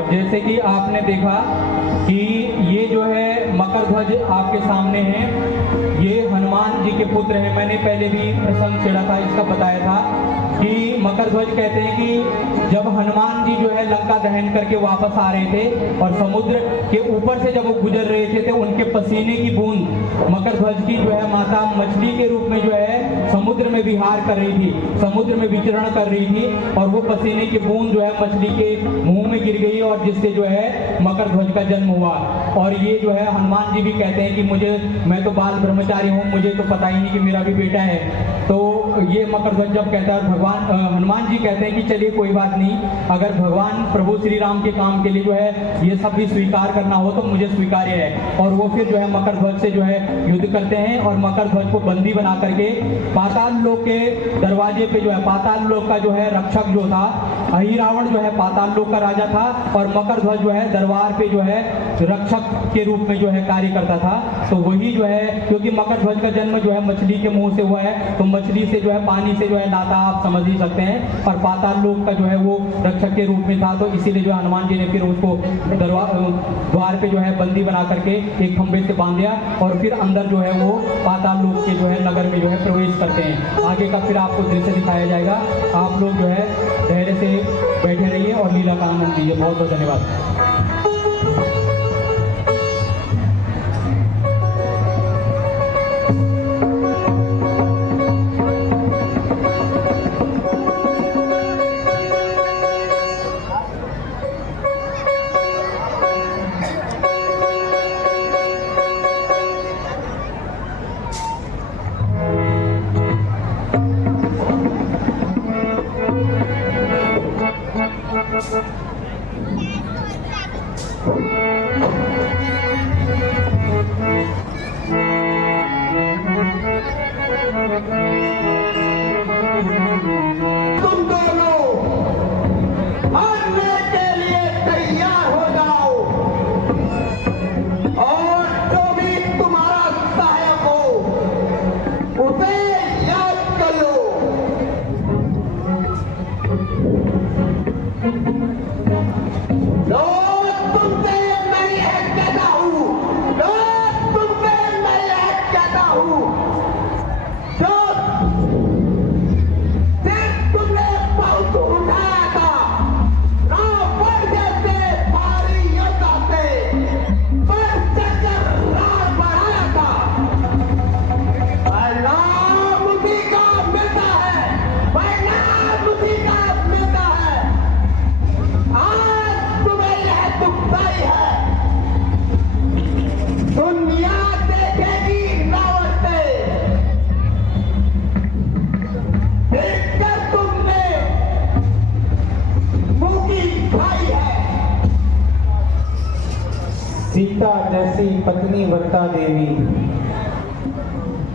जैसे कि आपने देखा कि ये जो है मकर ध्वज आपके सामने है, ये हनुमान जी के पुत्र हैं। मैंने पहले भी प्रसंग छेड़ा था, इसका बताया था कि मकर ध्वज कहते हैं कि जब हनुमान जी जो है लंका दहन करके वापस आ रहे थे और समुद्र के ऊपर से जब वो गुजर रहे थे तो उनके पसीने की बूंद मकर ध्वज की जो है माता मछली के रूप में जो है समुद्र में विहार कर रही थी, समुद्र में विचरण कर रही थी और वो पसीने की बूंद जो है मछली के मुंह में गिर गई और जिससे जो है मकर ध्वज का जन्म हुआ। और ये जो है हनुमान जी भी कहते हैं कि मैं तो बाल ब्रह्मचारी हूँ, मुझे तो पता ही नहीं कि मेरा भी बेटा है। तो ये मकर ध्वज जब कहता है, भगवान हनुमान जी कहते हैं कि चलिए कोई बात नहीं, अगर भगवान प्रभु श्री राम के काम के लिए जो है ये सब भी स्वीकार करना हो तो मुझे स्वीकार्य है। और वो फिर जो है मकर ध्वज से जो है युद्ध करते हैं और मकर ध्वज को बंदी बना करके पाताल लोक के दरवाजे पे जो है, पाताल लोक का जो है रक्षक जो था, अहिरावण जो है पाताल लोक का राजा था और मकर ध्वज जो है दरबार पे जो है रक्षक के रूप में जो है कार्य करता था। तो वही जो है, क्योंकि मकर ध्वज का जन्म जो है मछली के मुंह से हुआ है, तो मछली से जो है पानी से जो है नाता आप समझ ही सकते हैं, और पाताल लोक का जो है वो रक्षक के रूप में था। तो इसीलिए जो हनुमान जी ने फिर उसको द्वार पे जो है बंदी बना करके एक खंभे से बांध दिया और फिर अंदर जो है वो पाताल लोक के जो है नगर में जो है प्रवेश करते हैं। आगे का फिर आपको दृश्य दिखाया जाएगा। आप लोग जो है धैर्य से बैठे रहिए और लीला का आनंद लीजिए। बहुत बहुत धन्यवाद। तुम दोनों मरने के लिए तैयार हो जाओ और जो भी तुम्हारा सहायक हो उसे याद कर लो। लो तुमसे मैं यह कहता हूँ, लो तुमसे मैं यह कहता हूँ, जो सिर्फ तुमने बहुत उठाया था रावण जैसे भारी योद्धा से, पर चक्कर रात बढ़ाया था। परिणाम उसी का मिलता है, परिणाम उसी का मिलता है। आज तुम्हें यह दुखदाई है, दुनिया देखेगी रावण से। देखकर तुमने मुंगी खाई है। सीता जैसी पत्नी व्रता देवी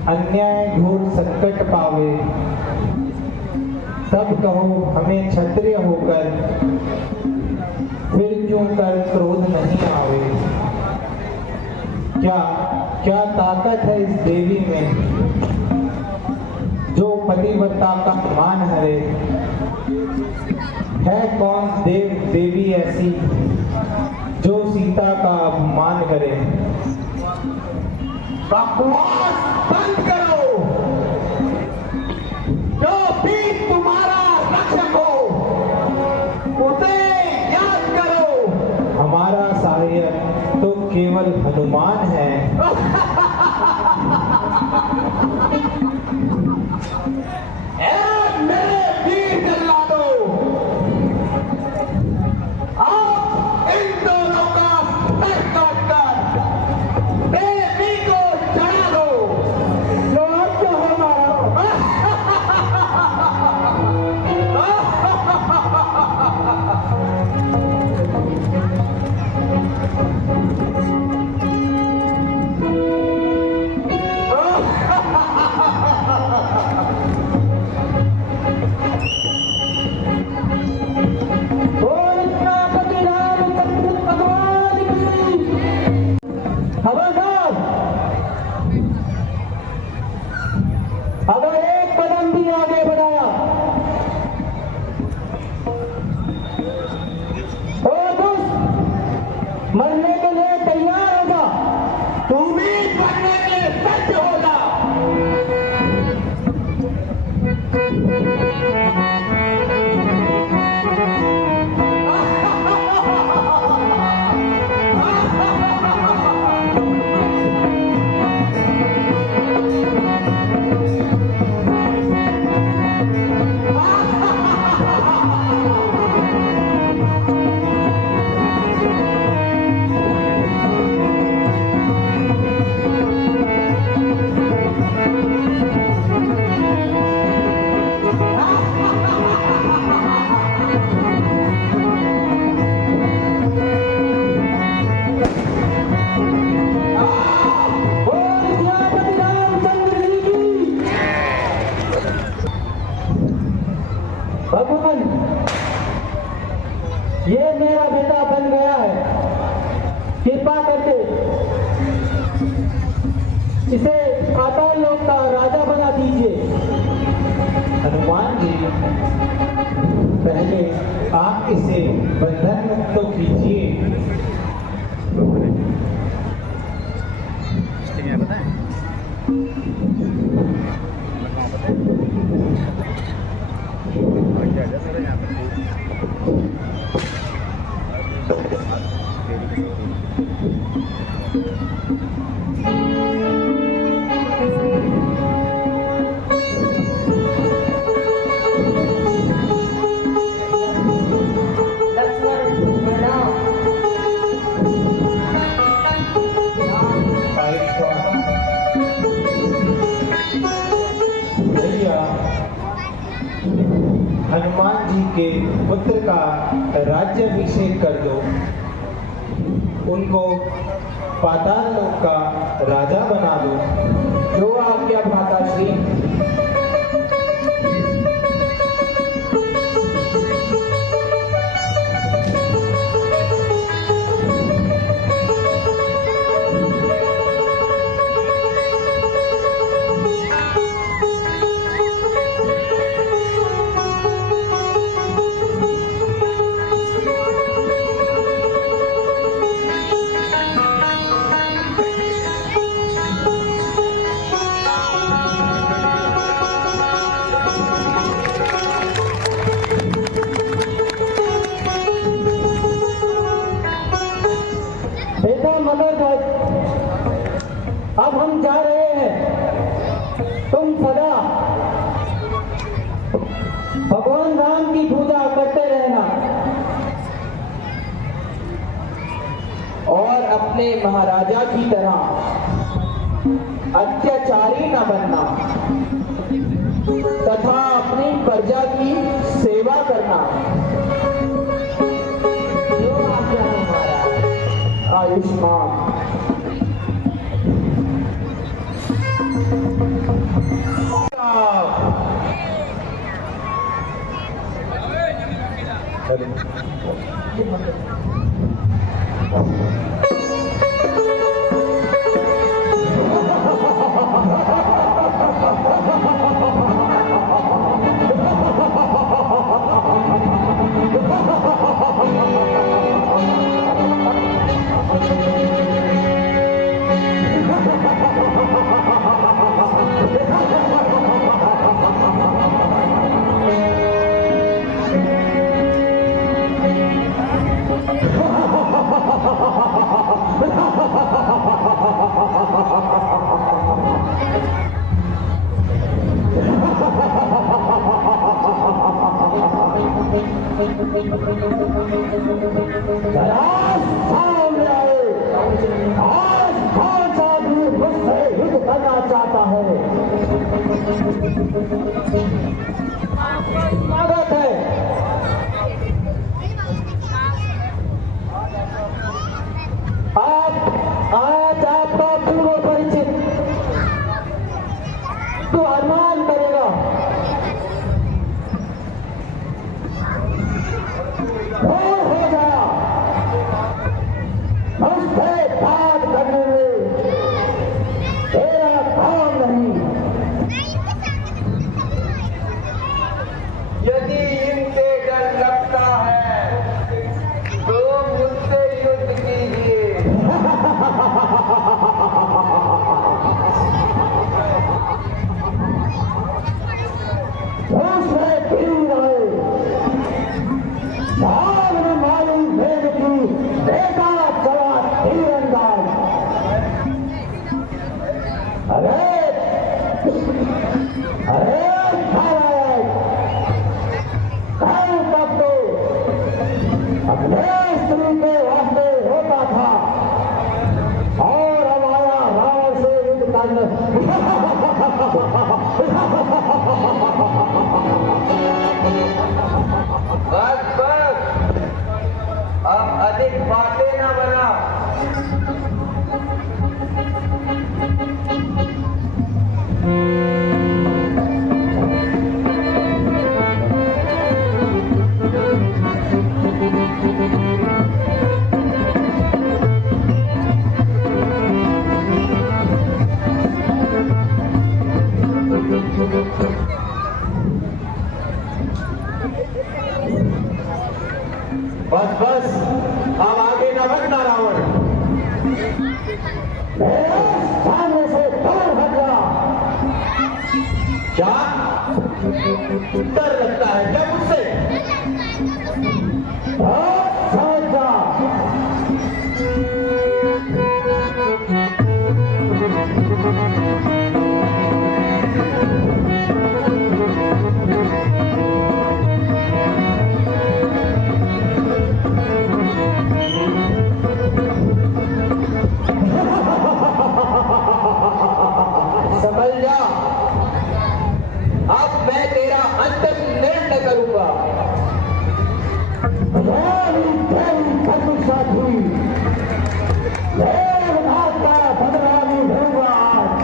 अन्याय घोर संकट पावे, तब कहो हमें क्षत्रिय होकर फिर क्यों कर क्रोध नहीं आवे। क्या क्या ताकत है इस देवी में जो पतिव्रता का मान हरे। है कौन देवी ऐसी जो सीता का अपमान करे। बकवास बंद करो। जो भी तुम्हारा रक्षक हो उसे याद करो। हमारा सहायक तो केवल हनुमान है। मेरे वीर जल्लादो, आप इन दोनों का सर काटकर देवी को चढ़ा दो। लोग तो हमारा खबरदार, अगर एक कदम भी आगे बढ़ाया तो दुष्ट मरने के लिए तैयार होगा। तू भी मरने के लिए सज्ज होगा। भगवान, ये मेरा बेटा बन गया है, कृपा करके इसे पाताल लोक का राजा बना दीजिए। हनुमान जी, पहले आप इसे बंधन मुक्त तो कीजिए। भैया, हनुमान जी के पुत्र का राज्याभिषेक कर दो, उनको पाताल लोक का राजा बना दो। जो आज्ञा भ्राताश्री। बेटा मगरध्वज, अब हम जा रहे हैं। तुम सदा भगवान राम की पूजा करते रहना और अपने महाराजा की तरह अत्याचारी न बनना तथा अपनी प्रजा की सेवा करना। जो आज्ञा हो महाराज। आयुष्मान। आज कौन सा वीर मुझसे युद्ध करना चाहता है? स्वागत है। आज आपका पूर्व परिचित तो अनुमान करेगा। और हो गया मुझसे बात करने में तेरा काम नहीं। यदि इनसे डर लगता है तो मुझसे युद्ध कीजिए। भाग में मालूम भेद की बेटा चला तीरंदाज। अरे अरे कल तक तो अपने स्त्री के वास्ते होता था और अब आया रावण से युद्ध करने। बस बस, अब अधिक बातें ना बना। बस बस, अब आगे न बढ़ना रावण। सामने से दूर हट जा। क्या डर लगता है क्या मुझसे? समझ जा। समझ जा, अब मैं तेरा अंतिम निर्णय करूंगा। देवी देवी शक्तिशाली, देवघात का बदला भी लूंगा आज।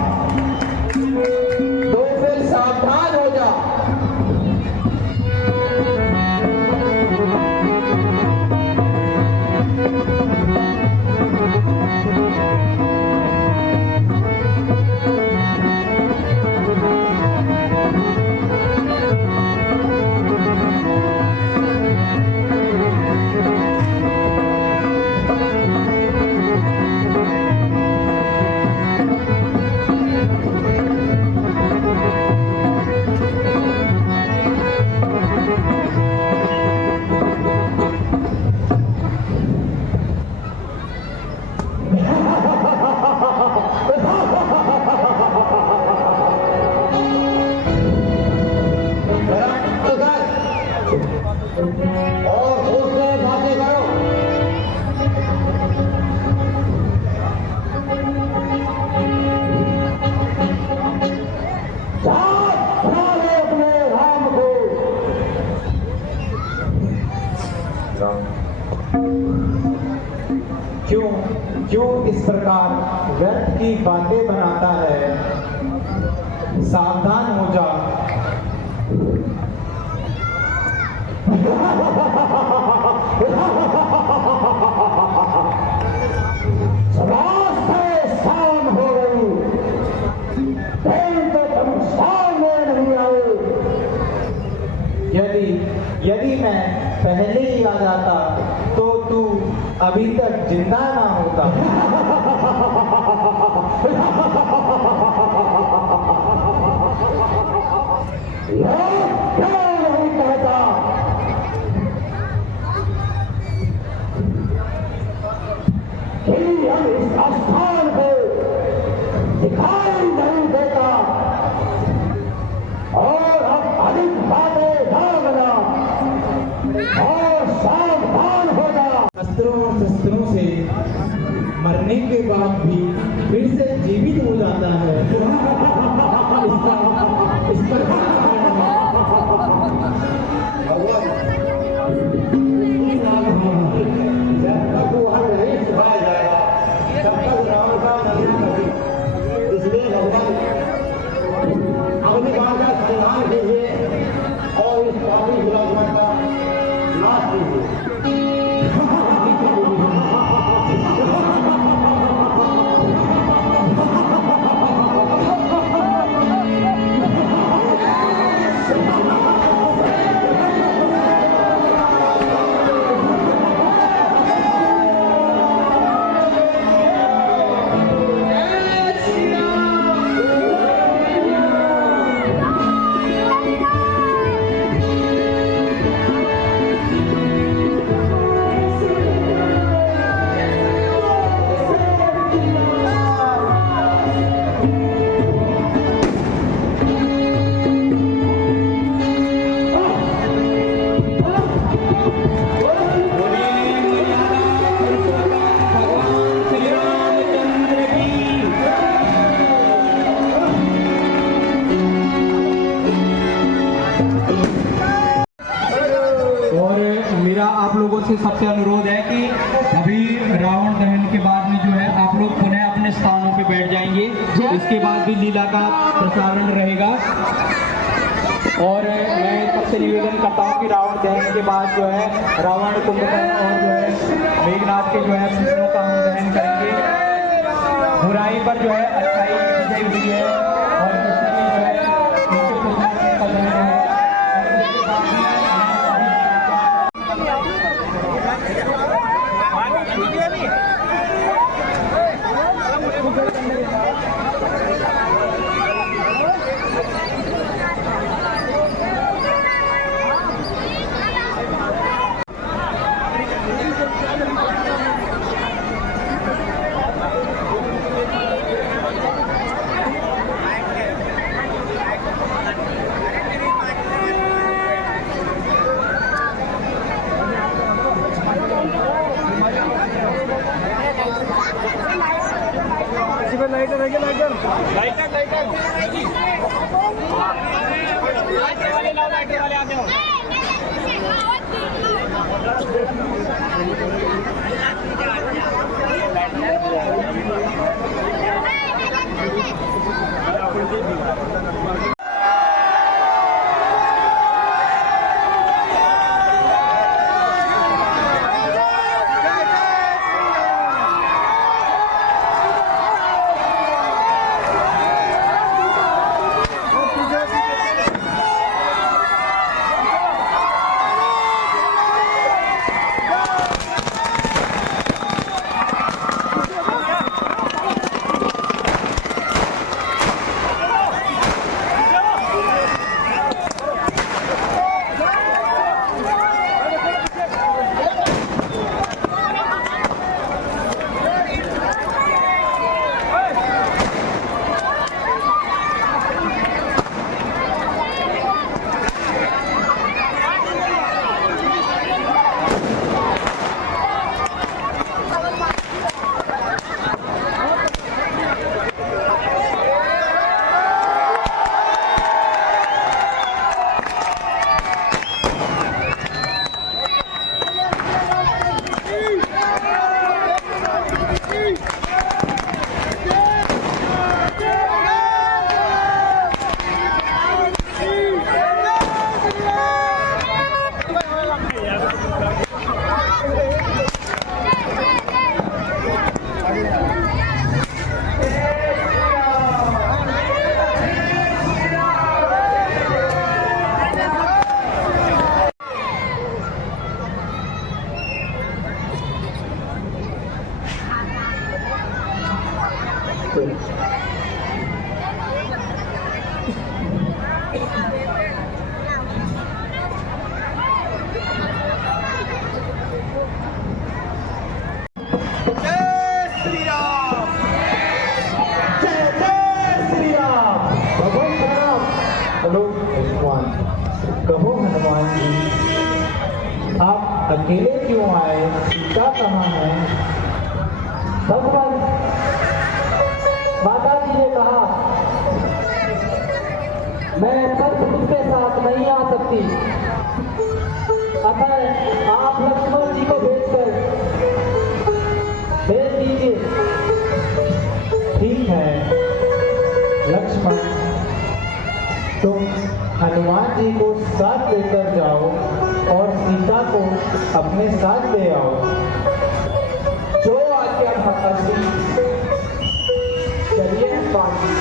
तो फिर सावधान हो जा। और होश से बातें करो। अपने राम को क्यों क्यों इस प्रकार व्यर्थ की बातें बनाता है? सावधान हो जा। शाम हो गई, तो तुम सामने नहीं आए। यदि मैं पहले ही आ जाता तो तू अभी तक जिंदा ना होता। क्यों नहीं कहता? कि हम इस स्थान को दिखाई नहीं देता और हम अधिक बातें ना बना और सावधान हो जा। शस्त्रों से मरने के बाद भी फिर से जीवित हो जाता है। इस पर जब तक वो हर नहीं सुखाया जाएगा तब तक राम का मरना नहीं। इसलिए भगवान अपनी बात का सम्मान कीजिए और इस पापी दुरात्मा का नाश कीजिए। से सबसे अनुरोध है कि अभी रावण दहन के बाद में जो है आप लोग पुनः अपने स्थानों पे बैठ जाएंगे। इसके बाद भी लीला का प्रसारण रहेगा। और मैं सबसे निवेदन करता हूँ कि रावण दहन के बाद जो है रावण कुंभकर्ण और जो है मेघनाथ के जो है पुत्रों का हम दहन करेंगे। बुराई पर जो है अच्छाई की विजय हुई है और कृष्ण की जो है उनके पुत्रों का दहन है। कहो हनुमान जी, आप अकेले क्यों आए? सीता कहाँ है? भगवान, माता जी ने कहा मैं पर पुरुष के साथ नहीं आ सकती, अतः आप लक्ष्मण जी को भेज दीजिए। ठीक है लक्ष्मण, तुम हनुमान जी को साथ लेकर जाओ और सीता को अपने साथ ले आओ। जो आज्ञा माता जी। चलिए हनुमान जी।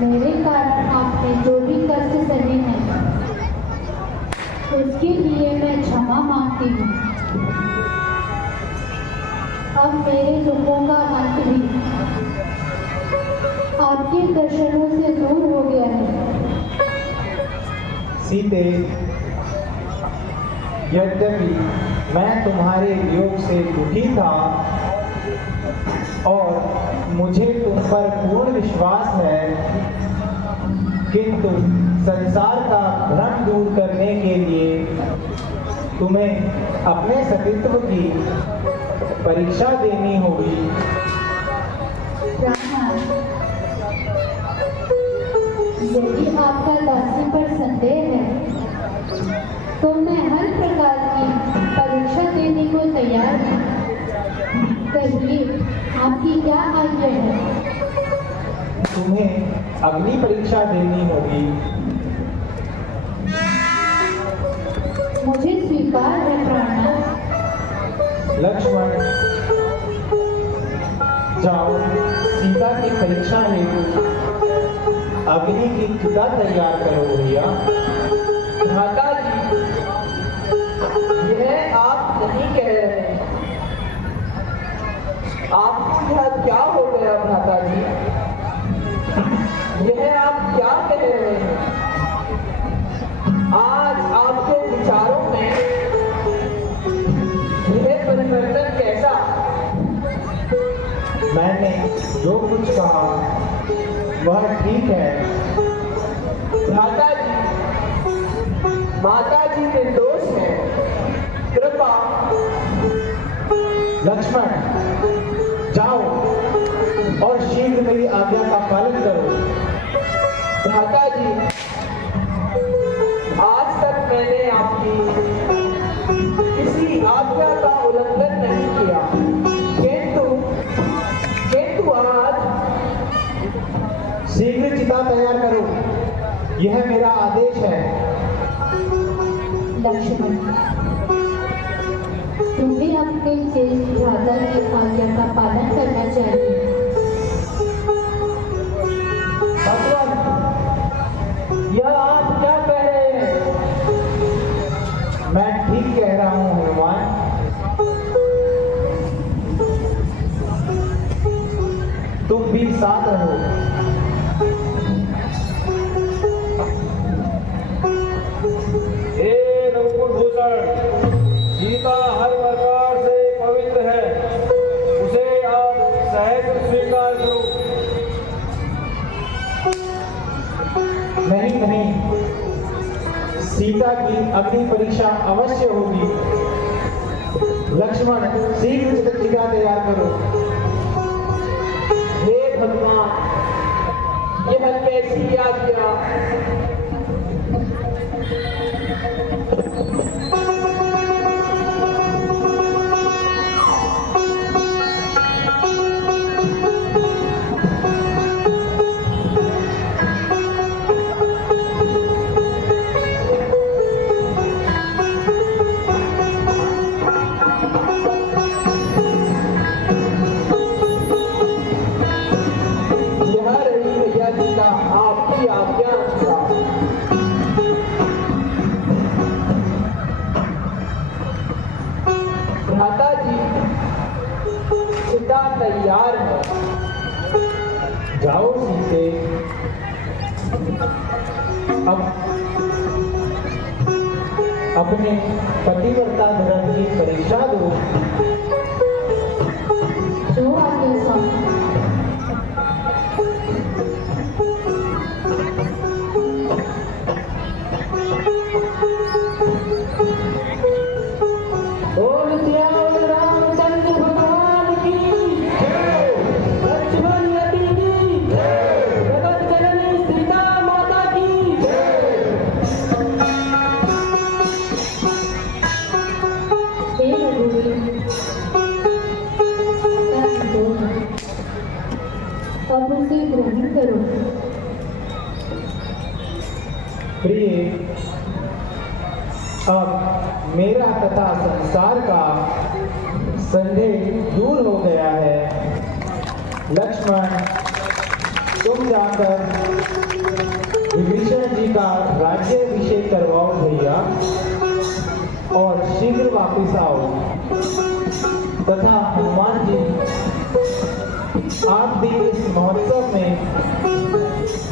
मेरे कारण आपने जो भी कष्ट सहे हैं उसके लिए मैं क्षमा मांगती हूँ। अब मेरे दुखों का अंत भी आपके दर्शनों से दूर हो गया है। सीते, यद्यपि मैं तुम्हारे वियोग से दुखी था और मुझे तुम पर पूर्ण विश्वास है, किंतु संसार का भ्रम दूर करने के लिए तुम्हें अपने सतीत्व की परीक्षा देनी होगी। यदि आपका दासी पर संदेह है तो मैं हर प्रकार की परीक्षा देने को तैयार हूँ। कहिए, आपकी क्या आज्ञा है? तुम्हें अग्नि परीक्षा देनी होगी। मुझे स्वीकार है प्राणनाथ। लक्ष्मण, जाओ सीता की परीक्षा हेतु अग्नि की चिता तैयार करो भैया। भ्राता जी, यह आप नहीं कह रहे हैं। आपको यह क्या हो गया भ्राता जी? यह आप क्या कह रहे हैं? आज आपके विचारों में यह परिवर्तन कैसा? मैंने जो कुछ कहा वह ठीक है। भ्राता जी, माता जी निर्दोष हैं। कृपा। लक्ष्मण, जाओ और शीघ्र मेरी आज्ञा का पालन करो। भ्राता जी, आज तक मैंने आपकी किसी आज्ञा का उल्लंघन नहीं किया, किंतु आज शीघ्र चिता तैयार करो, यह मेरा आदेश है। लक्ष्मण, तुम्हें अपने ज्येष्ठ भ्राता की आज्ञा का पालन करना चाहिए। भगवान, यह आप क्या कह रहे हैं? मैं ठीक कह रहा हूँ हनुमान। तुम भी साथ रहो। हे रघुकुल भूषण, सीता हर प्रकार से पवित्र है, उसे आप सहज स्वीकार करो। नहीं नहीं, सीता की अग्नि परीक्षा अवश्य होगी। लक्ष्मण, शीघ्र चिता तैयार करो। हे भगवान, यह कैसी आज्ञा? आपकी आज्ञा अनुसार। भ्राता जी, चिता तैयार है। जाओ सीते, अब अपने पतिव्रता धर्म की परीक्षा दो। जो आज्ञा स्वामी। ओम श्याम रामचंद्र भगवान की जय। लक्ष्मण यति की जय। जगत जननी सीता माता की जय। हे रघुवीर, अब उसे ग्रहण करो। प्रिय, अब मेरा तथा संसार का संदेह दूर हो गया है। लक्ष्मण, तुम जाकर विभीषण जी का राज्याभिषेक करवाओ भैया। और शीघ्र वापस आओ। तथा हनुमान जी, आप भी इस महोत्सव में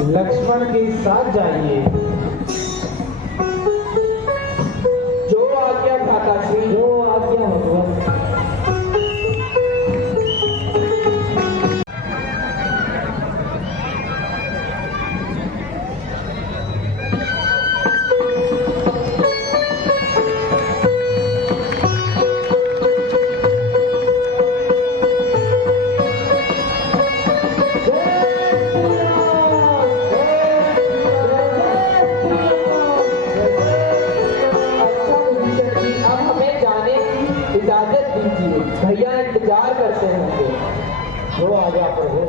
लक्ष्मण के साथ जाइए। जो आज्ञा भ्राता श्री। जो आज्ञा भगवान। इजाजत दीजिए, भैया इंतजार करते होंगे। जो आज्ञा प्रभु।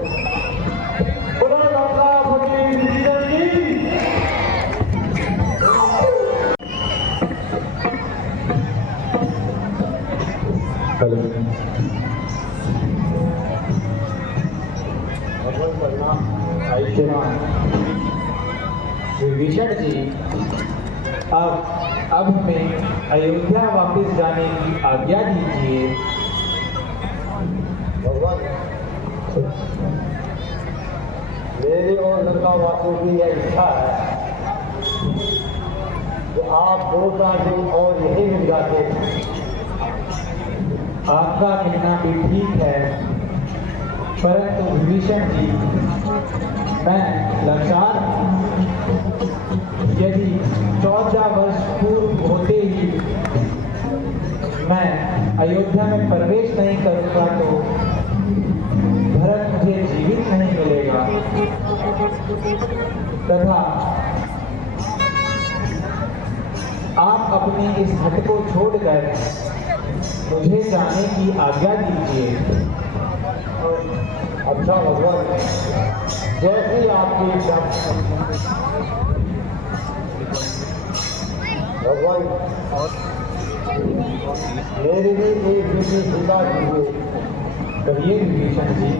विभीषण जी, अब हमें अयोध्या वापस जाने की आज्ञा दीजिए। भगवान, मेरी और लंका वासियों की यह इच्छा है कि आप 2-4 दिन और यहीं मिल जाते। आपका कहना भी ठीक है, परंतु विभीषण जी, मैं लाचार हूं। यदि 14 वर्ष पूर्व होते ही मैं अयोध्या में प्रवेश नहीं करूंगा तो भरत मुझे जीवित नहीं मिलेगा। तथा आप अपनी इस हट को छोड़कर मुझे जाने की आज्ञा दीजिए। अच्छा भगवान, जैसी आपकी इच्छा। भगवान, मेरी भी एक विधि सीता कीजिए। कहिए विभीषण जी।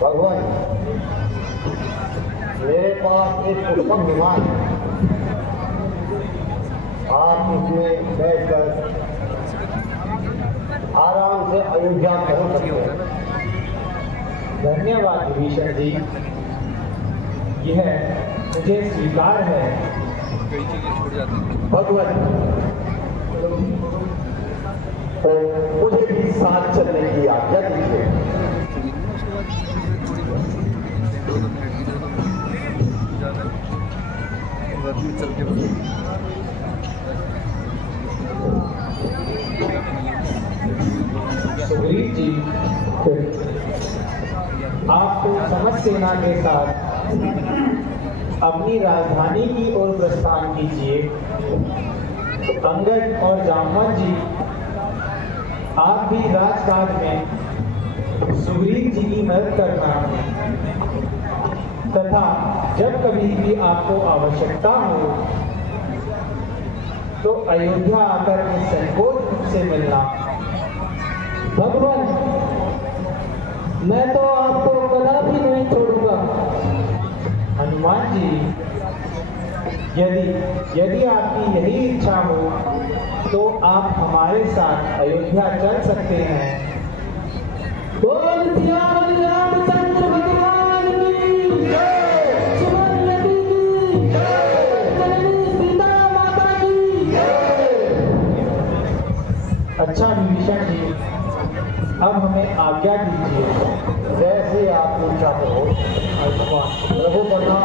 भगवान, मेरे पास एक उत्तम विमान है। आप इसमें बैठकर आराम से अयोध्या पहुंच सकते हैं। धन्यवाद विभीषण जी, यह मुझे स्वीकार है। भगवान, तो मुझे भी साथ चलने की आज्ञा दीजिए। सुग्रीव जी, आप तो समस्त सेना के साथ अपनी राजधानी की ओर प्रस्थान कीजिए। अंगद और जामवंत जी, आप भी राजकाज में सुग्रीव जी की मदद करना तथा जब कभी भी आपको आवश्यकता हो तो अयोध्या आकर निसंकोच से मिलना। भगवान, मैं तो आपको कदापि नहीं छोड़ूंगा। हनुमान जी, यदि आपकी यही इच्छा हो तो आप हमारे साथ अयोध्या चल सकते हैं। बोल सियावर रामचंद्र भगवान की जय, सुमन की जय, जननी सीता माता की जय। अच्छा विभीषण जी, अब हमें आज्ञा दीजिए। जैसे आपकी इच्छा हो। भगवान, प्रभु बना